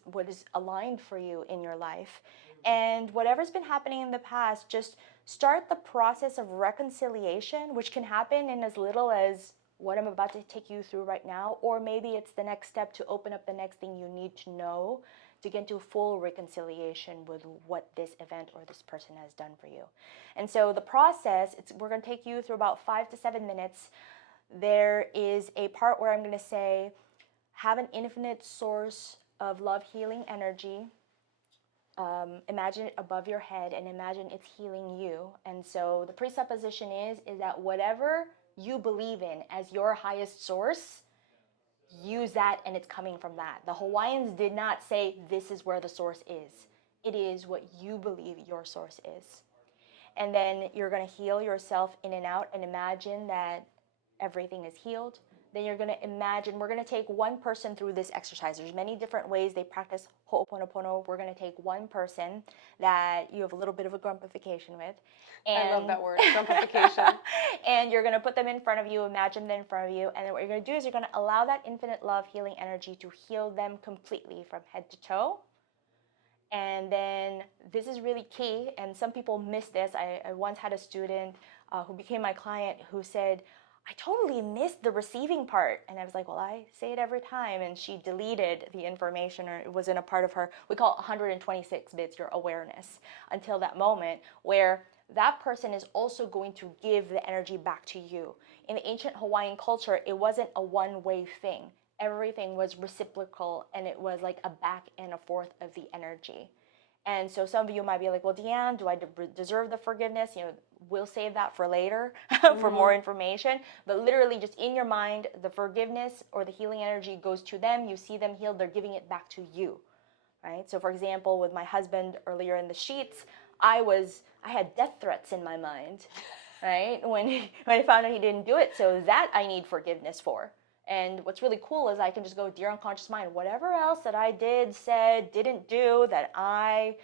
what is aligned for you in your life. And whatever's been happening in the past, just start the process of reconciliation, which can happen in as little as what I'm about to take you through right now, or maybe it's the next step to open up the next thing you need to know to get into full reconciliation with what this event or this person has done for you. And so the process, we're going to take you through about 5 to 7 minutes. There is a part where I'm going to say, have an infinite source of love healing energy. Imagine it above your head and imagine it's healing you. And so the presupposition is that whatever you believe in as your highest source, use that and it's coming from that. The Hawaiians did not say this is where the source is. It is what you believe your source is. And then you're going to heal yourself in and out and imagine that everything is healed. Then you're going to imagine, we're going to take one person through this exercise. There's many different ways they practice Ho'oponopono. We're going to take one person that you have a little bit of a grumpification with. I love that word, grumpification. And you're going to put them in front of you, imagine them in front of you. And then what you're going to do is you're going to allow that infinite love healing energy to heal them completely from head to toe. And then this is really key, and some people miss this. I once had a student who became my client who said, I totally missed the receiving part. And I was like, well, I say it every time. And she deleted the information, or it wasn't a part of her. We call it 126 bits, your awareness, until that moment where that person is also going to give the energy back to you. In the ancient Hawaiian culture, it wasn't a one-way thing. Everything was reciprocal, and it was like a back and a forth of the energy. And so some of you might be like, well, Deanne, do I deserve the forgiveness? You know, we'll save that for later for more information. But literally just in your mind, the forgiveness or the healing energy goes to them. You see them healed. They're giving it back to you, right? So for example, with my husband earlier in the sheets, I had death threats in my mind, right? When I found out he didn't do it. So that I need forgiveness for. And what's really cool is I can just go, dear unconscious mind, whatever else that I did, said, didn't do, that I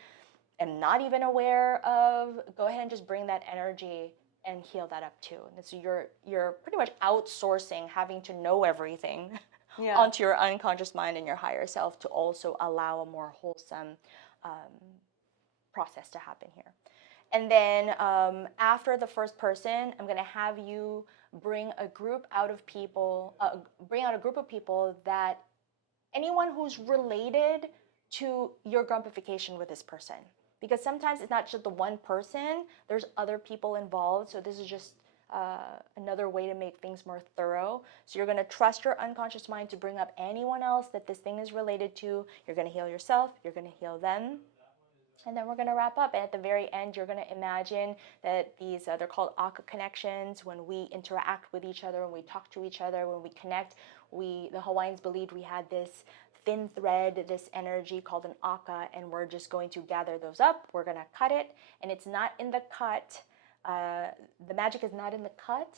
am not even aware of, go ahead and just bring that energy and heal that up too. And so you're pretty much outsourcing having to know everything onto your unconscious mind and your higher self to also allow a more wholesome process to happen here. And then after the first person, I'm going to have you bring out a group of people that anyone who's related to your grumpification with this person. Because sometimes it's not just the one person, there's other people involved. So this is just another way to make things more thorough. So you're going to trust your unconscious mind to bring up anyone else that this thing is related to. You're going to heal yourself. You're going to heal them. And then we're going to wrap up. And at the very end, you're going to imagine that these, they're called aka connections. When we interact with each other, when we talk to each other, when we connect, the Hawaiians believed we had this thin thread, this energy called an aka, and we're just going to gather those up. We're going to cut it, and it's not in the cut. The magic is not in the cut.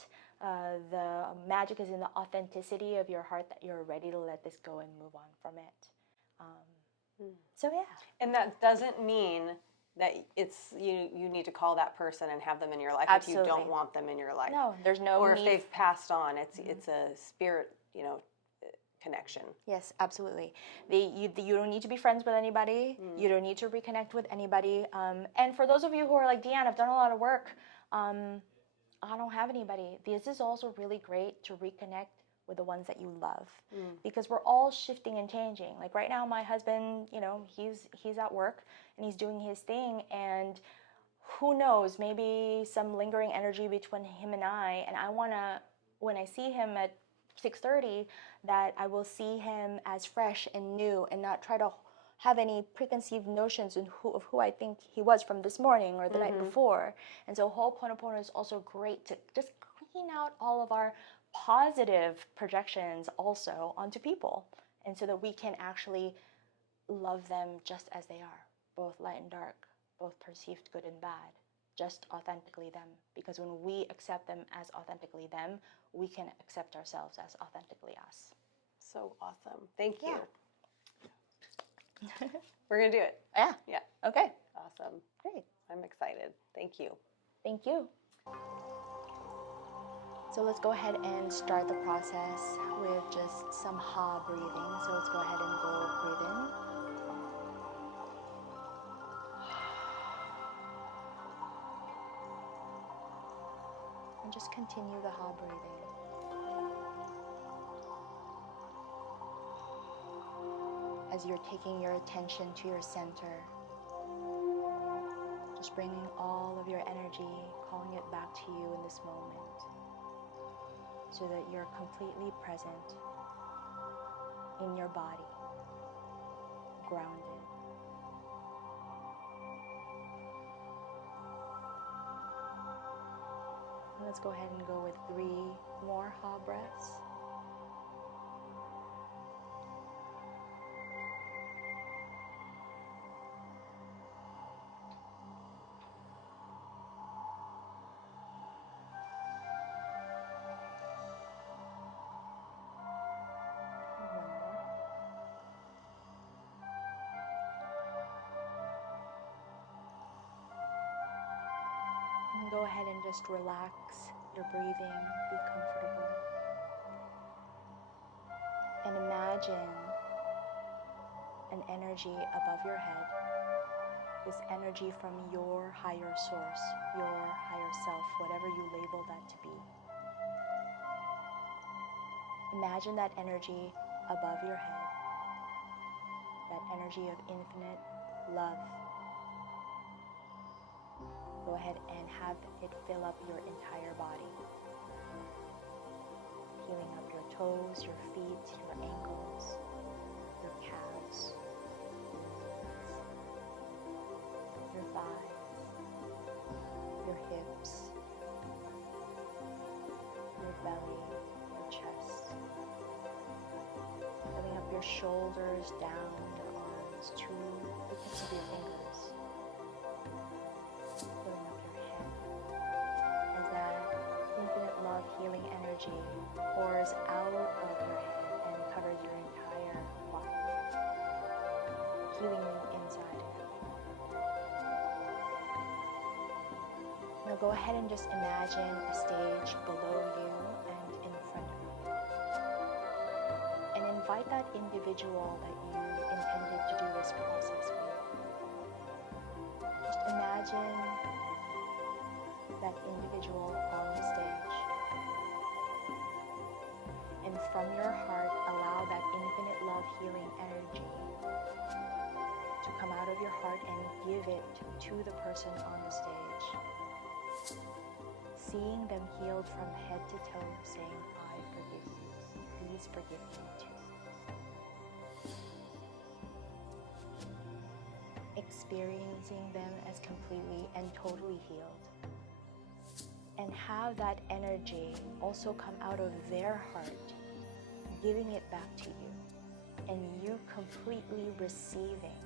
The magic is in the authenticity of your heart, that you're ready to let this go and move on from it. So yeah. And that doesn't mean that it's you need to call that person and have them in your life Absolutely. if you don't want them in your life. No, there's no or need. if they've passed on, it's a spirit, connection. Yes, absolutely. You don't need to be friends with anybody. You don't need to reconnect with anybody. And for those of you who are like, Deanne, I've done a lot of work. I don't have anybody. This is also really great to reconnect with the ones that you love, because we're all shifting and changing. Like right now, my husband, he's at work and he's doing his thing, and who knows, maybe some lingering energy between him and I wanna, when I see him at 6:30, that I will see him as fresh and new and not try to have any preconceived notions of who I think he was from this morning or the night before. And so Ho'oponopono is also great to just clean out all of our positive projections also onto people, and so that we can actually love them just as they are, both light and dark, both perceived good and bad, just authentically them. Because when we accept them as authentically them, we can accept ourselves as authentically us. So awesome. Thank you. Yeah. We're going to do it. Yeah. Yeah. Okay. Awesome. Great. I'm excited. Thank you. Thank you. So let's go ahead and start the process with just some ha breathing. So let's go ahead and go breathe in. And just continue the ha breathing. As you're taking your attention to your center, just bringing all of your energy, calling it back to you in this moment, so that you're completely present in your body, grounded. And let's go ahead and go with 3 more ha breaths. And go ahead and just relax your breathing, be comfortable. And imagine an energy above your head, this energy from your higher source, your higher self, whatever you label that to be. Imagine that energy above your head, that energy of infinite love. Go ahead and have it fill up your entire body, healing up your toes, your feet, your ankles, your calves, your thighs, your hips, your belly, your chest, filling up your shoulders, down your arms to the tips of your fingers, filling up your head as that infinite love healing energy pours out of your head and covers your entire body, healing you inside and out. Now go ahead and just imagine a stage below you and in front of you, and invite that individual that you intended to do this process with. Just imagine that individual on the stage, and from your heart allow that infinite love healing energy to come out of your heart and give it to the person on the stage, seeing them healed from head to toe, saying, I forgive you, please forgive me too. Experiencing them as completely and totally healed. And have that energy also come out of their heart, giving it back to you, and you completely receiving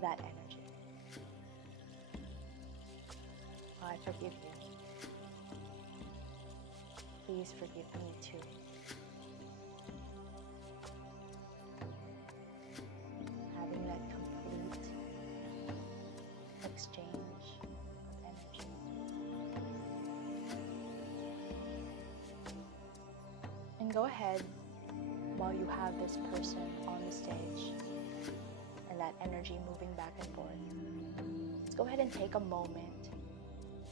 that energy. I forgive you. Please forgive me too. Having that complete And go ahead, while you have this person on the stage and that energy moving back and forth, let's go ahead and take a moment.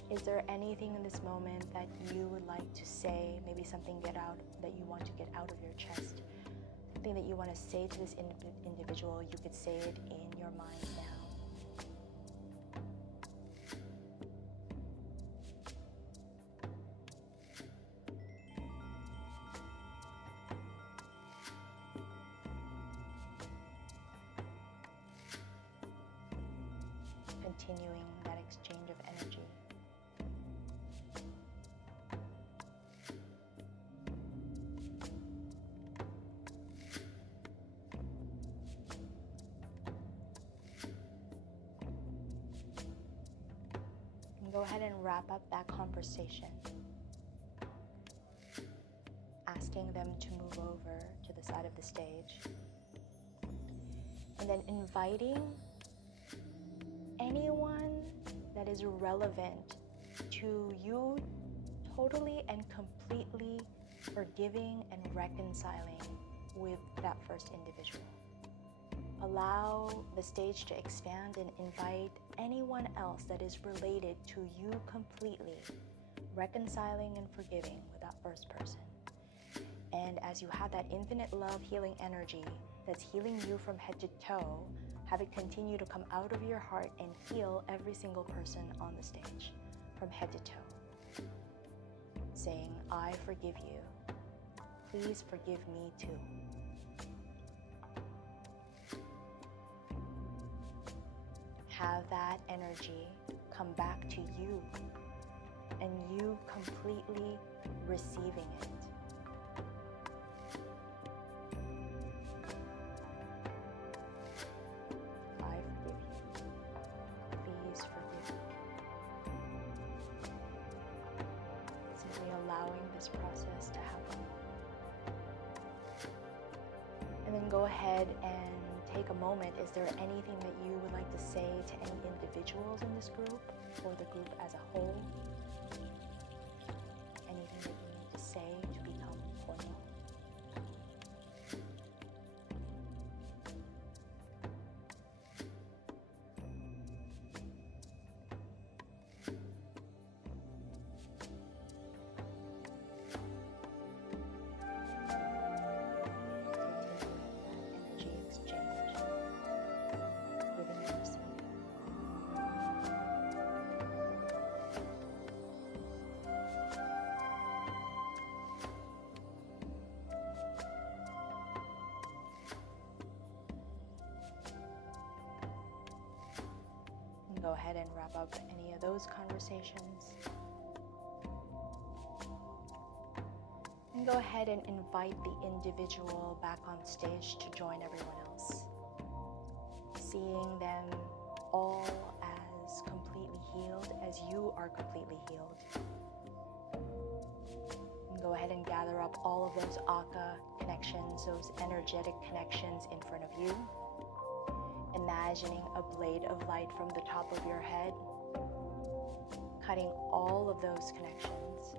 Is there anything in this moment that you would like to say, maybe something that you want to get out of your chest, something that you want to say to this individual? You could say it in your mind now. Continuing that exchange of energy. And go ahead and wrap up that conversation, asking them to move over to the side of the stage, and then inviting anyone that is relevant to you, totally and completely forgiving and reconciling with that first individual. Allow the stage to expand and invite anyone else that is related to you completely, reconciling and forgiving with that first person. And as you have that infinite love healing energy that's healing you from head to toe, have it continue to come out of your heart and heal every single person on the stage from head to toe. Saying, I forgive you. Please forgive me too. Have that energy come back to you and you completely receiving it. Allowing this process to happen. And then go ahead and take a moment. Is there anything that you would like to say to any individuals in this group or the group as a whole? Anything that you need to say to become formal? Go ahead and wrap up any of those conversations. And go ahead and invite the individual back on stage to join everyone else. Seeing them all as completely healed as you are completely healed. And go ahead and gather up all of those Aka connections, those energetic connections in front of you. Imagining a blade of light from the top of your head, cutting all of those connections.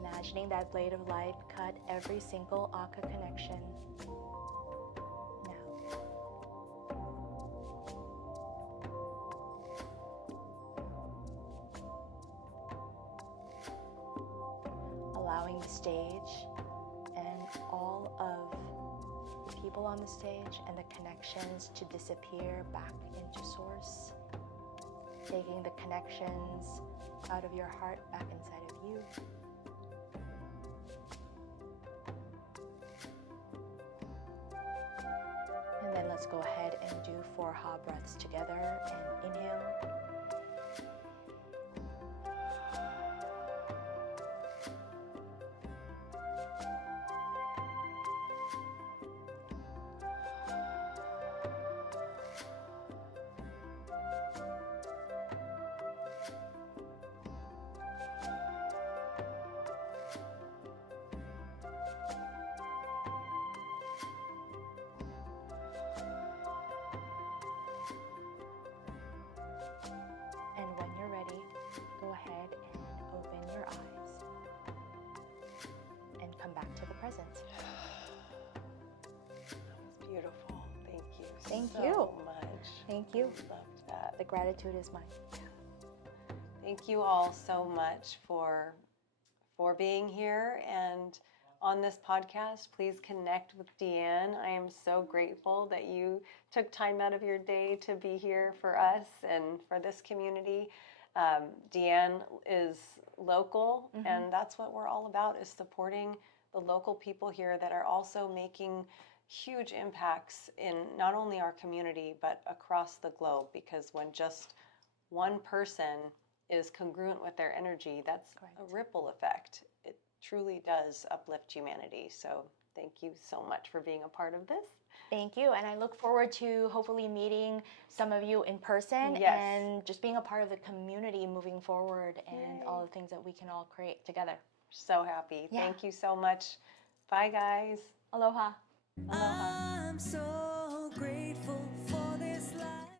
Imagining that blade of light cut every single Aka connection now. Allowing the stage and all of the people on the stage and the connections to disappear back into source. Taking the connections out of your heart back inside of you. And then let's go ahead and do 4 Ha breaths together and inhale. present. That was beautiful. Thank so you. much. Thank you. I loved that. The gratitude is mine. Thank you all so much for being here and on this podcast. Please connect with Deanne. I am so grateful that you took time out of your day to be here for us and for this community. Deanne is local, and that's what we're all about, is supporting the local people here that are also making huge impacts in not only our community but across the globe, because when just one person is congruent with their energy, that's a ripple effect. It truly does uplift humanity. So thank you so much for being a part of this. Thank you. And I look forward to hopefully meeting some of you in person and just being a part of the community moving forward and all the things that we can all create together. So happy. Thank you so much. Bye, guys. Aloha. Aloha. I'm so